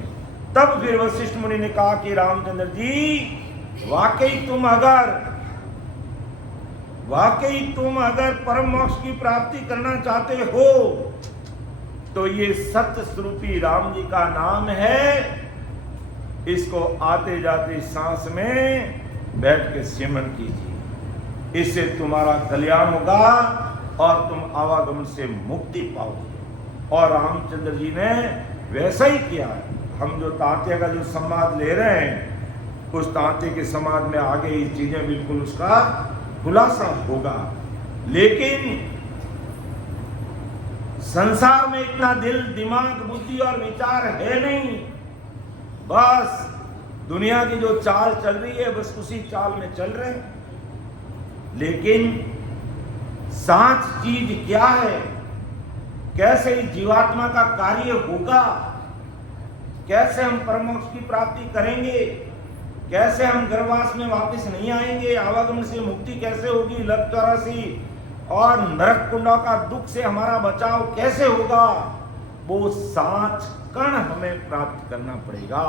तब फिर वशिष्ठ मुनि ने कहा कि रामचंद्र जी वाकई तुम अगर परम मोक्ष की प्राप्ति करना चाहते हो तो ये सत्य स्वरूपी राम जी का नाम है, इसको आते जाते सांस में बैठ के सिमरन कीजिए, इससे तुम्हारा कल्याण होगा और तुम आवागमन से मुक्ति पाओगे। और रामचंद्र जी ने वैसा ही किया। हम जो तांत्या का जो संवाद ले रहे हैं, उस तांत्या के समाज में आगे ये चीजें बिल्कुल उसका खुलासा होगा। लेकिन संसार में इतना दिल, दिमाग, बुद्धि और विचार है नहीं। बस दुनिया की जो चाल चल रही है बस उसी चाल में चल रहे हैं। लेकिन साच चीज क्या है, कैसे इस जीवात्मा का कार्य होगा, कैसे हम परमोक्ष की प्राप्ति करेंगे, कैसे हम गर्भवास में वापस नहीं आएंगे, आवागमन से मुक्ति कैसे होगी, लक 84 और नरक कुंडों का दुख से हमारा बचाव कैसे होगा, वो साच कण हमें प्राप्त करना पड़ेगा।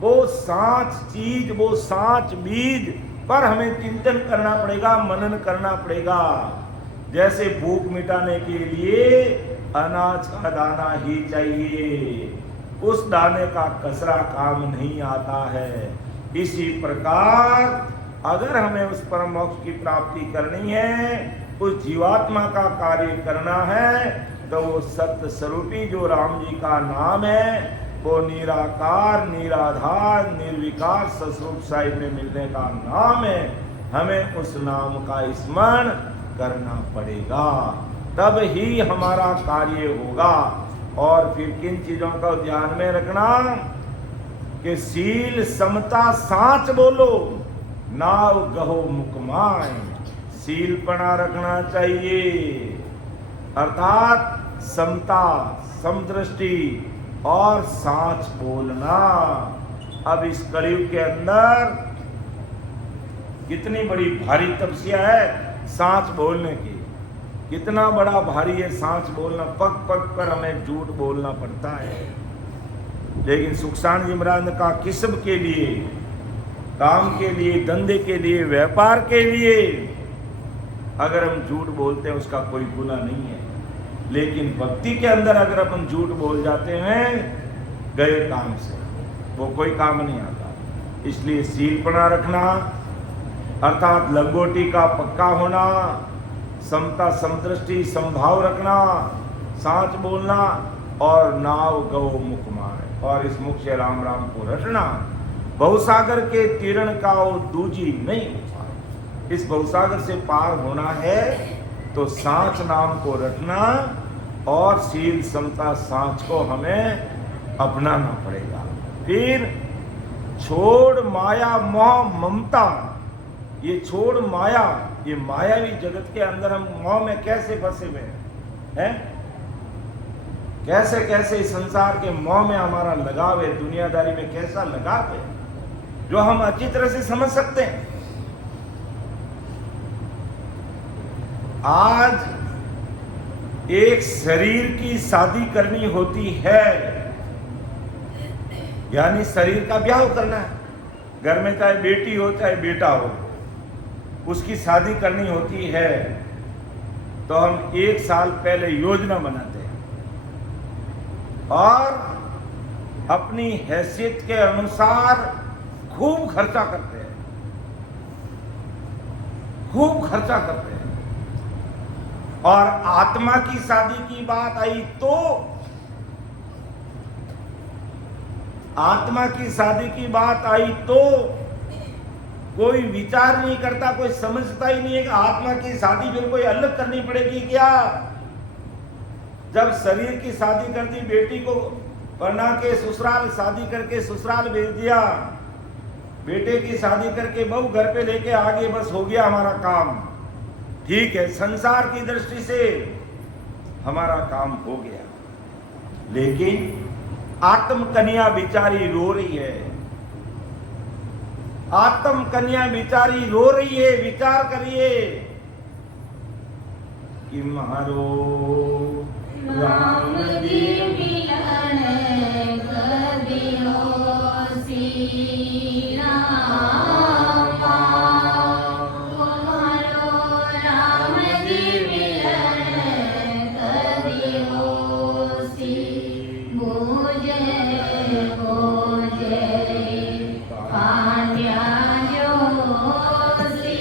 वो साच चीज, वो साच बीज पर हमें चिंतन करना पड़ेगा, मनन करना पड़ेगा। जैसे भूख मिटाने के लिए अनाज का दाना ही चाहिए, उस दाने का कसरा काम नहीं आता है। इसी प्रकार अगर हमें उस परम मोक्ष की प्राप्ति करनी है, उस जीवात्मा का कार्य करना है, तो वो सत्य स्वरूपी जो राम जी का नाम है, वो निराकार, निराधार, निर्विकार सस्वरूप साहिब में मिलने का नाम है। हमें उस नाम का स्मरण करना पड़ेगा, तब ही हमारा कार्य होगा। और फिर किन चीजों का ध्यान में रखना कि सील, समता, साच बोलो, नाव गहो मुकमाय। सीलपना रखना चाहिए, अर्थात समता, समदृष्टि और साच बोलना। अब इस कलयुग के अंदर कितनी बड़ी भारी तपस्या है साच बोलने की, कितना बड़ा भारी है साच बोलना। पग पग पर हमें झूठ बोलना पड़ता है। लेकिन सुखसान जी महाराज का किस्म के लिए, काम के लिए, धंधे के लिए, व्यापार के लिए अगर हम झूठ बोलते हैं उसका कोई गुनाह नहीं है। लेकिन भक्ति के अंदर अगर अपन झूठ बोल जाते हैं गए काम से, वो कोई काम नहीं आता। इसलिए सीलपना रखना अर्थात लंगोटी का पक्का होना, समता, समदृष्टि, समभाव रखना, साच बोलना और नाव गौ मुख मार, और इस मुख से राम राम को रटना। बहुसागर के तीरण का वो दूजी नहीं हो पाए। इस बहुसागर से पार होना है तो साच नाम को रटना और सील, समता, साच को हमें अपनाना पड़ेगा। फिर छोड़ माया, मोह, ममता, ये छोड़ माया, ये मायावी जगत के अंदर हम मोह में कैसे फंसे हुए हैं, कैसे कैसे इस संसार के मोह में हमारा लगाव है, दुनियादारी में कैसा लगाव है, जो हम अच्छी तरह से समझ सकते हैं। आज एक शरीर की शादी करनी होती है, यानी शरीर का ब्याह करना है। घर में चाहे बेटी हो चाहे बेटा हो, उसकी शादी करनी होती है तो हम 1 साल पहले योजना बनाते हैं और अपनी हैसियत के अनुसार खूब खर्चा करते हैं, खूब खर्चा करते हैं। और आत्मा की शादी की बात आई तो आत्मा की शादी की बात आई तो कोई विचार नहीं करता, कोई समझता ही नहीं है कि आत्मा की शादी फिर कोई अलग करनी पड़ेगी क्या। जब शरीर की शादी कर दी, बेटी को पढ़ा के ससुराल शादी करके ससुराल भेज दिया, बेटे की शादी करके बहू घर पे लेके आ गए, बस हो गया हमारा काम। ठीक है, संसार की दृष्टि से हमारा काम हो गया, लेकिन आत्म कन्या बिचारी रो रही है, आत्म कन्या बिचारी रो रही है। विचार करिए कि मारो राम जी मिलन करियो श्री रामा, तुम्हारो राम जी मिलन करियो श्री बोझे बोझे पांड्या जोशी,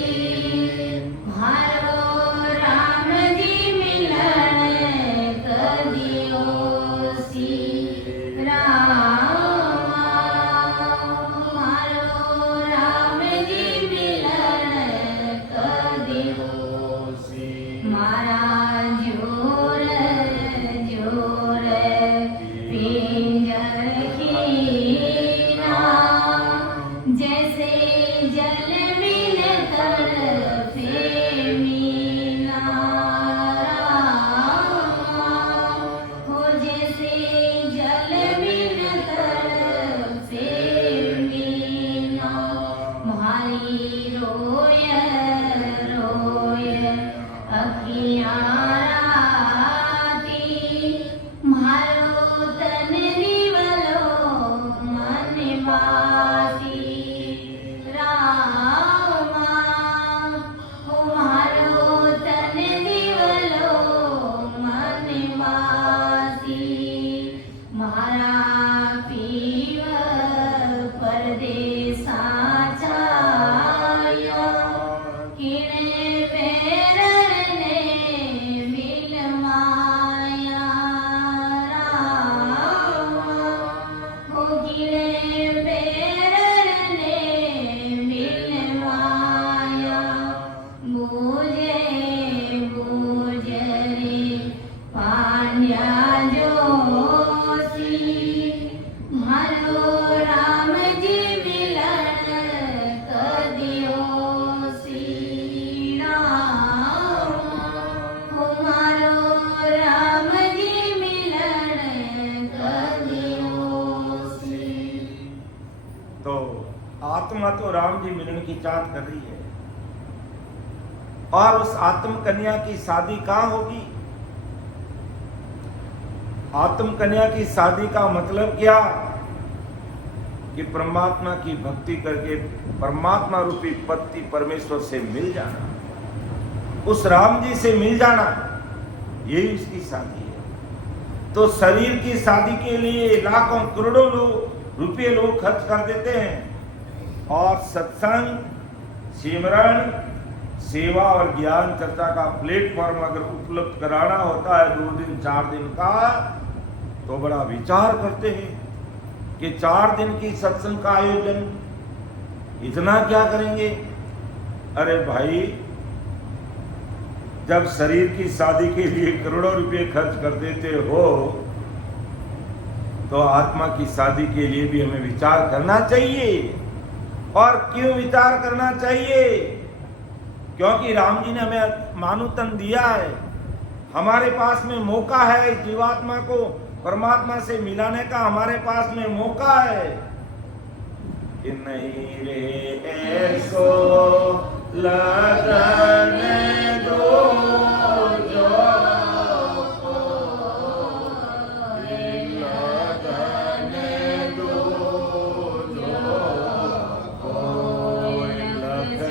मारो राम जी मिलन करियो श्री रामा, मारो राम जल बिन तड़फे मीना हो जैसे जल बिन तड़फे मीना तुम्हारी रोय रोय अखियाँ राती मारो तन निवलो मन बासी रामा हो मारो तन निवलो मन बासी मारा पीव परदेसा चाया किणे पेरने मिल माया रामा हो किणे पेरने मिल माया बूझे बूझे रे पांड्या जोशी मारो राम जी मिलन कदियो सी राम हो मारो राम जी मिलन कदियो सी। तो आत्मा तो राम जी मिलन की चाहत कर रही है, और उस आत्म कन्या की शादी कहाँ होगी? आत्म कन्या की शादी का मतलब क्या? कि परमात्मा की भक्ति करके परमात्मा रूपी पति परमेश्वर से मिल जाना, उस राम जी से मिल जाना, यही उसकी शादी है। तो शरीर की शादी के लिए लाखों करोड़ों रुपये लोग खर्च कर देते हैं, और सत्संग, सिमरन, सेवा और ज्ञान चर्चा का प्लेटफॉर्म अगर उपलब्ध कराना होता है 2 दिन 4 दिन का, तो बड़ा विचार करते हैं कि 4 दिन की सत्संग का आयोजन इतना क्या करेंगे। अरे भाई, जब शरीर की शादी के लिए करोड़ों रुपए खर्च कर देते हो, तो आत्मा की शादी के लिए भी हमें विचार करना चाहिए। और क्यों विचार करना चाहिए? क्योंकि राम जी ने हमें मानव तन दिया है, हमारे पास में मौका है इस जीवात्मा को परमात्मा से मिलाने का, हमारे पास में मौका है कि नहीं रे ऐसो लगन दो जो लगन दो जो कोई लख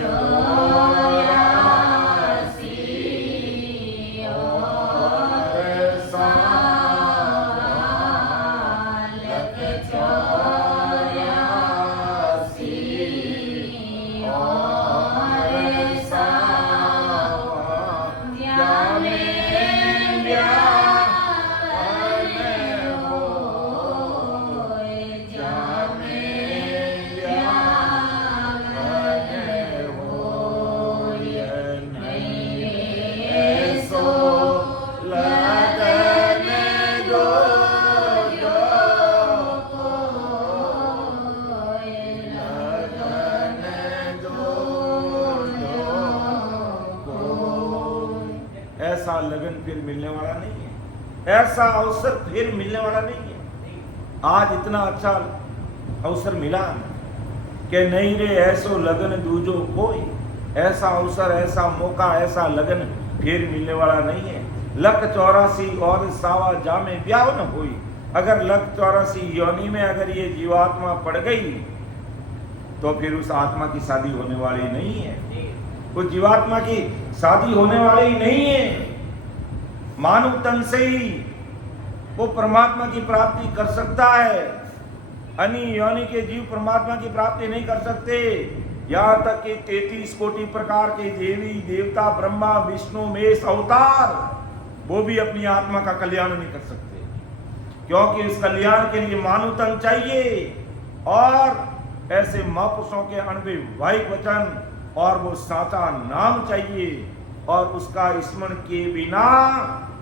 ऐसा लगन फिर मिलने वाला नहीं है, ऐसा अवसर फिर मिलने वाला नहीं है। आज इतना अच्छा अवसर मिला कि नहीं रे ऐसो लगन दूजो कोई, ऐसा अवसर, ऐसा मौका, ऐसा लगन फिर मिलने वाला नहीं है। लख 84 और सावा जामे ब्याह न हुई। अगर लख 84 योनि में अगर ये जीवात्मा पड़ गई तो फिर उस आत्मा की शादी होने वाली नहीं है, उस जीवात्मा की शादी होने वाली ही नहीं है। मानव तन से ही वो परमात्मा की प्राप्ति कर सकता है, अन्य योनि के जीव परमात्मा की प्राप्ति नहीं कर सकते। यहाँ तक कि 33 कोटि प्रकार के देवी देवता ब्रह्मा विष्णु महेश अवतार, वो भी अपनी आत्मा का कल्याण नहीं कर सकते, क्योंकि इस कल्याण के लिए मानव तन चाहिए और ऐसे महापुरुषों के अनवैवाहिक वचन और वो साचा नाम चाहिए, और उसका स्मरण किए बिना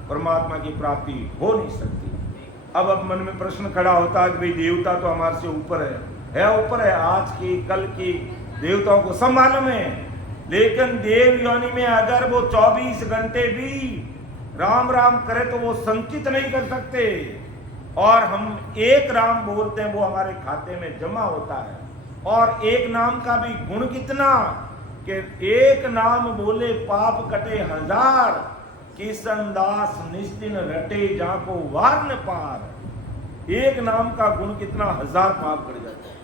परमात्मा की प्राप्ति हो नहीं सकती। अब मन में प्रश्न खड़ा होता है कि भाई देवता तो हमारे से ऊपर है ऊपर है, आज की कल की देवताओं को सब मालूम है, लेकिन देव योनि में अगर वो 24 घंटे भी राम राम करे तो वो संचित नहीं कर सकते, और हम एक राम बोलते हैं वो हमारे खाते में जमा होता है। और एक नाम का भी गुण कितना कि एक नाम बोले पाप कटे हजार, किशन दास निस्दिन रटे जाको वार न पार। एक नाम का गुण कितना, हजार पाप कट जाते हैं,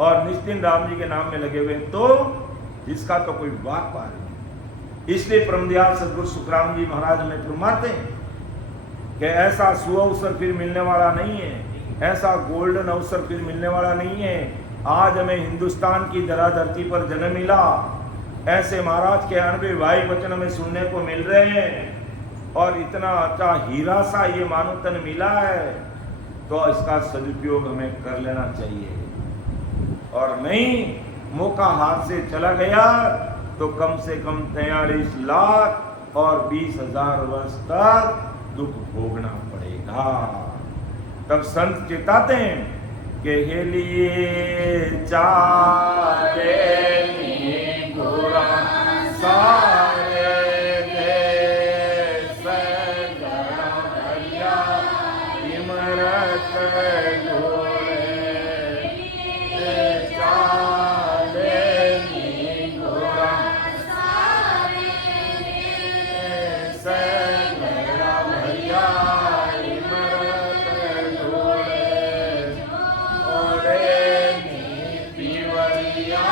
और निस्दिन राम जी के नाम में लगे हुए तो जिसका तो कोई वार पार नहीं। इसलिए परमदयाल सदगुरु सुखराम जी महाराज हमें फरमाते हैं कि ऐसा सुअवसर फिर मिलने वाला नहीं है, ऐसा गोल्डन अवसर फिर मिलने वाला नहीं है। आज हमें हिंदुस्तान की धरा धरती पर जन्म मिला, ऐसे महाराज के 98 वाई वचन हमें सुनने को मिल रहे हैं, और इतना अच्छा हीरा सा ये मानो तन मिला है, तो इसका सदुपयोग हमें कर लेना चाहिए। और नहीं मौका हाथ से चला गया तो कम से कम 43 लाख और 20,000 वर्ष तक दुख भोगना पड़ेगा। तब संत चेताते हैं कि हे लिए चाले गुरा सारे देश गणा भैया इमरत डोले चाले गुरा सारे देश गणा भैया इमरत डोले ओरे पिवरिया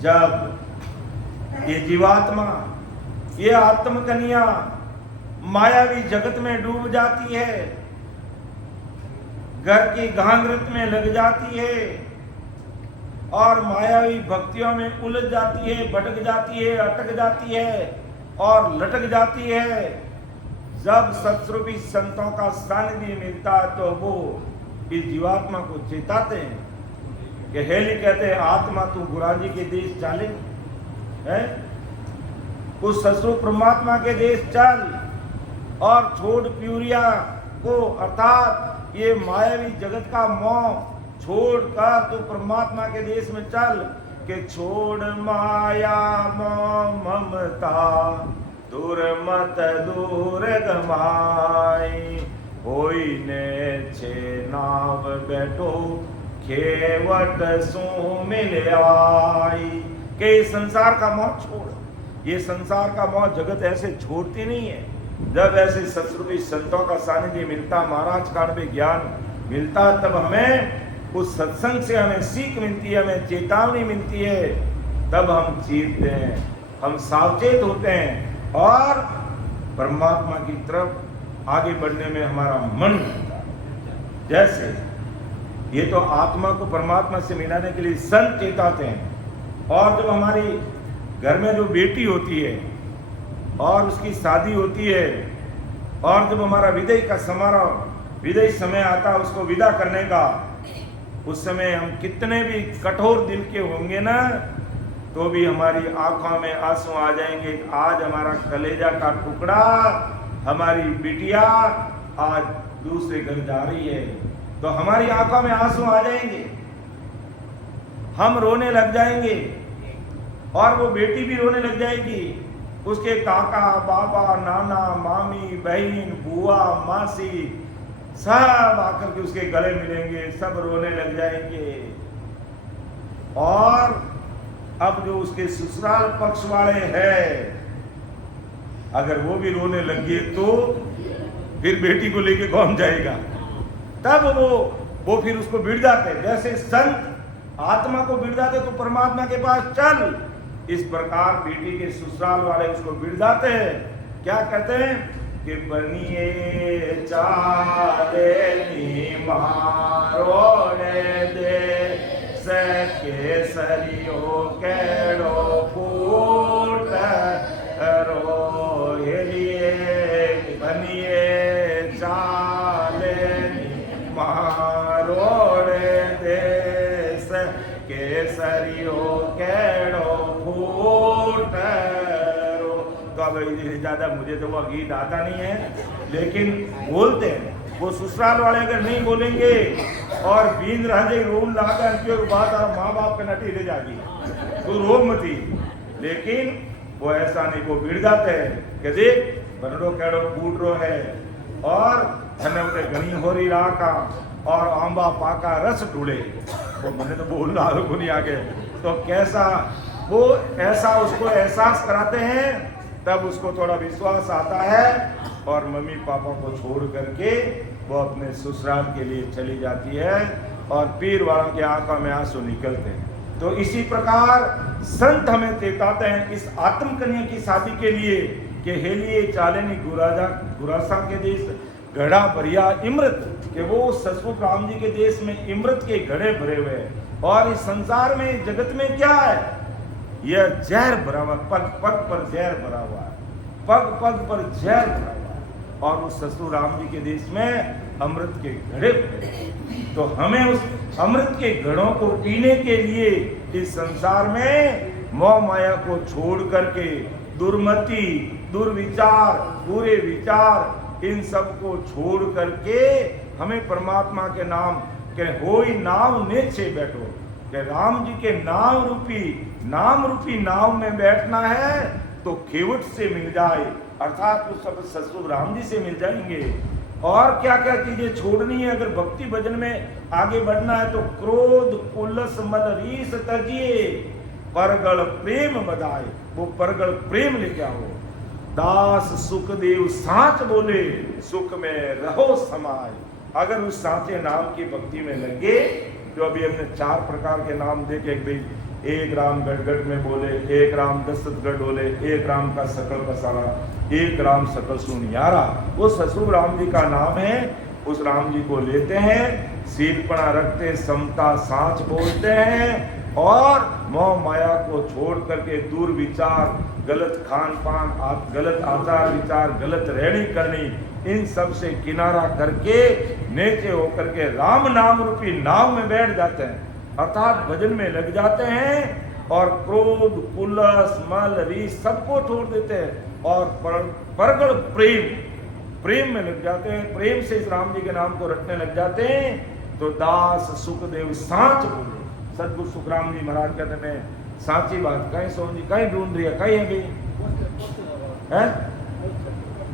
जब ये जीवात्मा, ये आत्मकन्या मायावी जगत में डूब जाती है, घर की घांगरत में लग जाती है और मायावी भक्तियों में उलझ जाती है, भटक जाती है, अटक जाती है और लटक जाती है, जब सत्स्वरूपी संतों का सानिध्य मिलता है तो वो इस जीवात्मा को चेताते हैं कि हेली कहते हैं आत्मा तू गुराजी के देश चाले है, उस सत्स्वरूप परमात्मा के देश चल और छोड़ प्यूरिया को, अर्थात ये मायावी जगत का मोह छोड़ कर तू परमात्मा के देश में चल के छोड़ माया मोह ममता दूर मत दूर गमाई होई ने छे नाव बैठो खेवट सो मिल आई के संसार का मोह छोड़। ये संसार का मोह जगत ऐसे छोड़ती नहीं है। जब ऐसे सत्स्वरूपी संतों का सानिध्य मिलता, महाराज कान में ज्ञान मिलता, तब हमें उस सत्संग से हमें सीख मिलती है, हमें चेतावनी मिलती है, तब हम चीरते हैं, हम सावचेत होते हैं और परमात्मा की तरफ आगे बढ़ने में हमारा मन होता है। जैसे ये तो आत्मा को परमात्मा से मिलाने के लिए संत चेताते हैं, और जब हमारी घर में जो बेटी होती है और उसकी शादी होती है और जब हमारा विदाई का समारोह, विदाई समय आता है उसको विदा करने का, उस समय हम कितने भी कठोर दिल के होंगे ना, तो भी हमारी आंखों में आंसू आ जाएंगे। आज हमारा कलेजा का टुकड़ा, हमारी बिटिया आज दूसरे घर जा रही है, तो हमारी आंखों में आंसू आ जाएंगे, हम रोने लग जाएंगे और वो बेटी भी रोने लग जाएगी। उसके काका, बाबा, नाना, मामी, बहन, बुआ, मासी सब आकर के उसके गले मिलेंगे, सब रोने लग जाएंगे। और अब जो उसके ससुराल पक्ष वाले हैं, अगर वो भी रोने लगे तो फिर बेटी को लेके कौन जाएगा? तब वो फिर उसको बिड़ जाते हैं। जैसे संत आत्मा को बिड़ जाते तो परमात्मा के पास चल, इस प्रकार बेटी के ससुराल वाले उसको बिड़ जाते हैं। क्या कहते हैं कि बनिए चाले मारोड़े दे सके सरियो केड़ो फूट रोहिए बनिए चाले मारोड़े दे सके सरियो केड़ो फूट रो। तो अब ज्यादा मुझे तो वो गीत आता नहीं है, लेकिन बोलते हैं। वो ससुराल वाले अगर नहीं बोलेंगे और बींद राजे रोम लाकर के बात माँ बाप के नटी ले जाएगी तो रो मती, लेकिन वो ऐसा नहीं, वो भिड़ जाते हैं कि देख बनड़ो केड़ो फूट रो है और धने उठे घनी हो रही राह का और आंबा पाका रस ढूंढे। वो मैंने तो बोल रहा को नहीं आगे, तो कैसा वो ऐसा उसको एहसास कराते हैं, तब उसको थोड़ा विश्वास आता है और मम्मी पापा को छोड़ करके वो अपने ससुराल के लिए चली जाती है और पीर वालों की आंखों में आंसू निकलते हैं। तो इसी प्रकार संत हमें चेताते हैं इस आत्मकन्या की शादी के लिए कि हेलिए चालेनी गुरासा के देश घड़ा भरिया इमृत, कि वो ससुर राम जी के देश में इमृत के घड़े भरे हुए हैं। और इस संसार में जगत में क्या है? यह जहर भरा हुआ, पग पग पर जहर भरा हुआ है, पग पग पर जहर भरा हुआ है। और उस ससुर राम जी के देश में अमृत के घड़े भरे। तो हमें उस अमृत के घड़ों को पीने के लिए इस संसार में मोह माया को छोड़ करके दुर्मति, दुर्विचार, बुरे विचार, इन सब को छोड़ करके हमें परमात्मा के नाम के होई नाव नेछे बैठो, कि राम जी के नाम रूपी नाव में बैठना है तो खेवट से मिल जाए, अर्थात उस सब ससुर राम जी से मिल जाएंगे। और क्या क्या चीजें छोड़नी है अगर भक्ति भजन में आगे बढ़ना है तो क्रोध, कुलस, मद, रीस तजिए, परगल प्रेम बधाए, वो परगल प्रेम लेके आओ। दास सुखदेव साच बोले, सुख में रहो समाय। अगर उस साचे नाम की भक्ति में लगे, जो अभी हमने 4 प्रकार के नाम देखे, एक राम गढ़गढ़ में बोले, एक राम दशरथगढ़ डोले, एक राम का सकल पसारा, एक राम सकल सुनियारा। वो ससुर राम जी का नाम है। उस राम जी को लेते हैं, शीलपना रखते, समता साँच बोलते हैं और मोह माया को छोड़ करके दूर विचार, गलत खान पान, गलत आचार विचार, गलत रहनी करनी, इन सब से किनारा करके नीचे होकर के राम नाम रूपी नाव में बैठ जाते हैं, अर्थात भजन में लग जाते हैं और क्रोध, कुलस, मल, रीस सबको छोड़ देते हैं और प्रगढ़ प्रेम में लग जाते हैं। प्रेम से इस राम जी के नाम को रटने लग जाते हैं। तो दास सुखदेव साँच बोले। सदगुरु सुखराम जी महाराज कहते मैं साची बात कहीं सोन जी कहीं ढूंढ रही है, कहीं है भी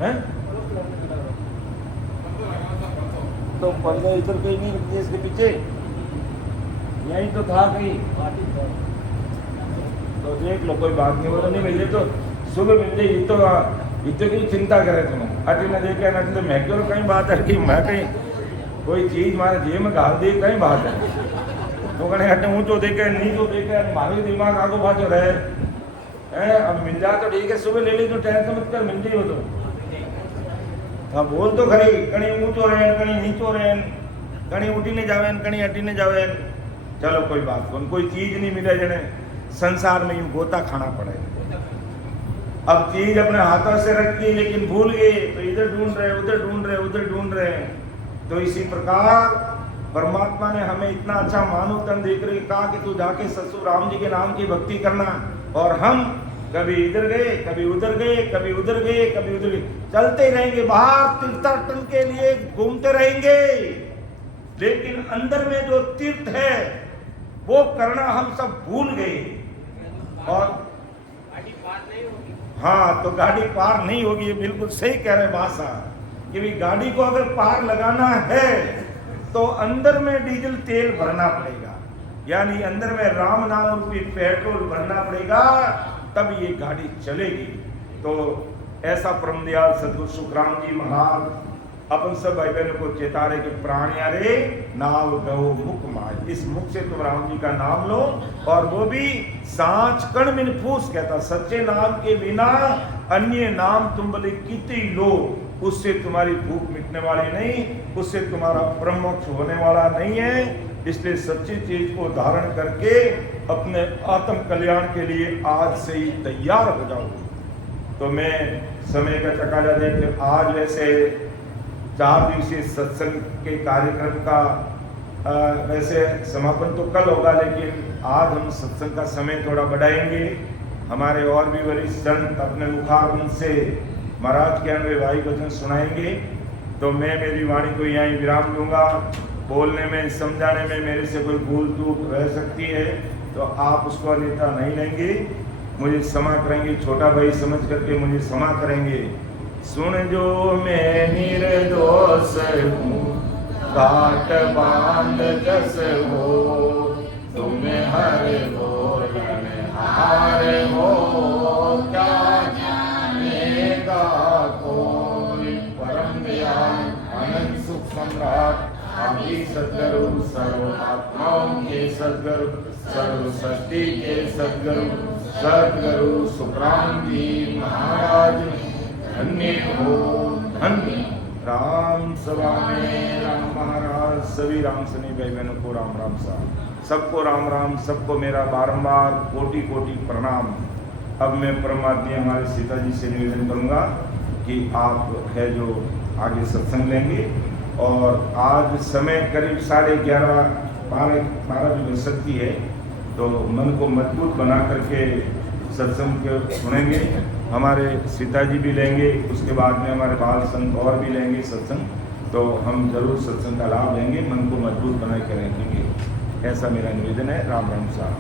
हैं? तो पर्दा इधर कहीं नहीं रखती इसके पीछे, यही तो था कहीं। तो देख लो, कोई बात नहीं, बोला नहीं मिले तो सुबह मिल जाए। इतो की चिंता करे तुम अटी न देखे न तो मैं क्यों कहीं बात है कि मैं कहीं कोई चीज मारे जेब में डाल दी, कहीं बात है तो कहीं हटे ऊंचो देखे नीचो देखे, मारे दिमाग आगो बाजो रहे हैं। अब मिल जाए तो ठीक है, सुबह ले ली तो टेंशन मत कर, मिल जाए वो तो। हाँ बोल तो खरी, कहीं ऊंचो रहे, कहीं नीचो रहे, कहीं उठी नहीं जावे, कहीं हटी नहीं जावे। चलो कोई बात कौन, कोई चीज नहीं मिले जने संसार में यूं गोता खाना पड़े। अब चीज अपने हाथों से रखी लेकिन भूल गए, तो इधर ढूंढ रहे, उधर ढूंढ रहे, उधर ढूंढ रहे। तो इसी प्रकार परमात्मा ने हमें इतना अच्छा मानव तन देख रहे कहा कि तू जाके ससुर राम जी के नाम की भक्ति करना। और हम कभी इधर गए, कभी उधर गए, कभी उधर गए, कभी उधर गए, चलते ही रहेंगे, बाहर तीर्थाटन के लिए घूमते रहेंगे, लेकिन अंदर में जो तीर्थ है वो करना हम सब भूल गए। और हाँ, तो गाड़ी पार नहीं होगी, ये बिल्कुल सही कह रहे भाषा, कि गाड़ी को अगर पार लगाना है तो अंदर में डीजल तेल भरना पड़ेगा, यानी अंदर में राम नाम रूपी पेट्रोल भरना पड़ेगा, तब ये गाड़ी चलेगी। तो ऐसा परम दयाल सदगुरु सुखराम जी महाराज अपन सब भाई बहनों को चेता रहे कि प्राणिया रे नाव गहो मुख माय, इस मुख से तुम राम जी का नाम लो, और वो भी सांच कण मिन फूस कहता, सच्चे नाम के बिना अन्य नाम तुम बोले कितनी लो, उससे तुम्हारी भूख मिटने वाली नहीं, उससे तुम्हारा परम मोक्ष होने वाला नहीं है। इसलिए सच्ची चीज को धारण करके अपने आत्म कल्याण के लिए आज से ही तैयार हो जाओ। तो मैं समय का तकाजा देख, आज वैसे 4 दिवसीय सत्संग के कार्यक्रम का वैसे समापन तो कल होगा, लेकिन आज हम सत्संग का समय थोड़ा बढ़ाएंगे। हमारे और भी वरिष्ठ संत अपने मुखारबिंद से महाराज के अन्वय वायु वचन सुनाएंगे। तो मैं मेरी वाणी को यहीं विराम दूंगा। बोलने में, समझाने में मेरे से कोई भूल चूक रह सकती है तो आप उसको अन्यथा नहीं लेंगे, मुझे क्षमा करेंगे, छोटा भाई समझ करके मुझे क्षमा करेंगे। सुन जो मैं निर्दोष हूँ, काट बांध जस हो, तुम हर बोलन हार हो, क्या जानेगा कोई। परम दयाल अनंत सुख सम्राट आदि सद्गुरु, सर्व आत्माओं के सद्गुरु, सर्व सृष्टि के सद्गुरु, सद्गुरु सुखराम जी महाराज धन्य हो, धन्य। राम सभा में राम महाराज, सभी राम सनी भाई बहनों को राम राम सा, सबको राम राम, सबको मेरा बारंबार कोटि कोटि प्रणाम। अब मैं परमात्मा हमारे सीता जी से निवेदन करूंगा कि आप है जो आगे सत्संग लेंगे, और आज समय करीब 11:30 भी बज सकती है, तो मन को मजबूत बना करके सत्संग के सुनेंगे। हमारे सीता जी भी लेंगे, उसके बाद में हमारे बाल संत और भी लेंगे सत्संग, तो हम जरूर सत्संग का लाभ लेंगे, मन को मजबूत बना कर रखेंगे। ऐसा मेरा निवेदन है। राम राम साहब।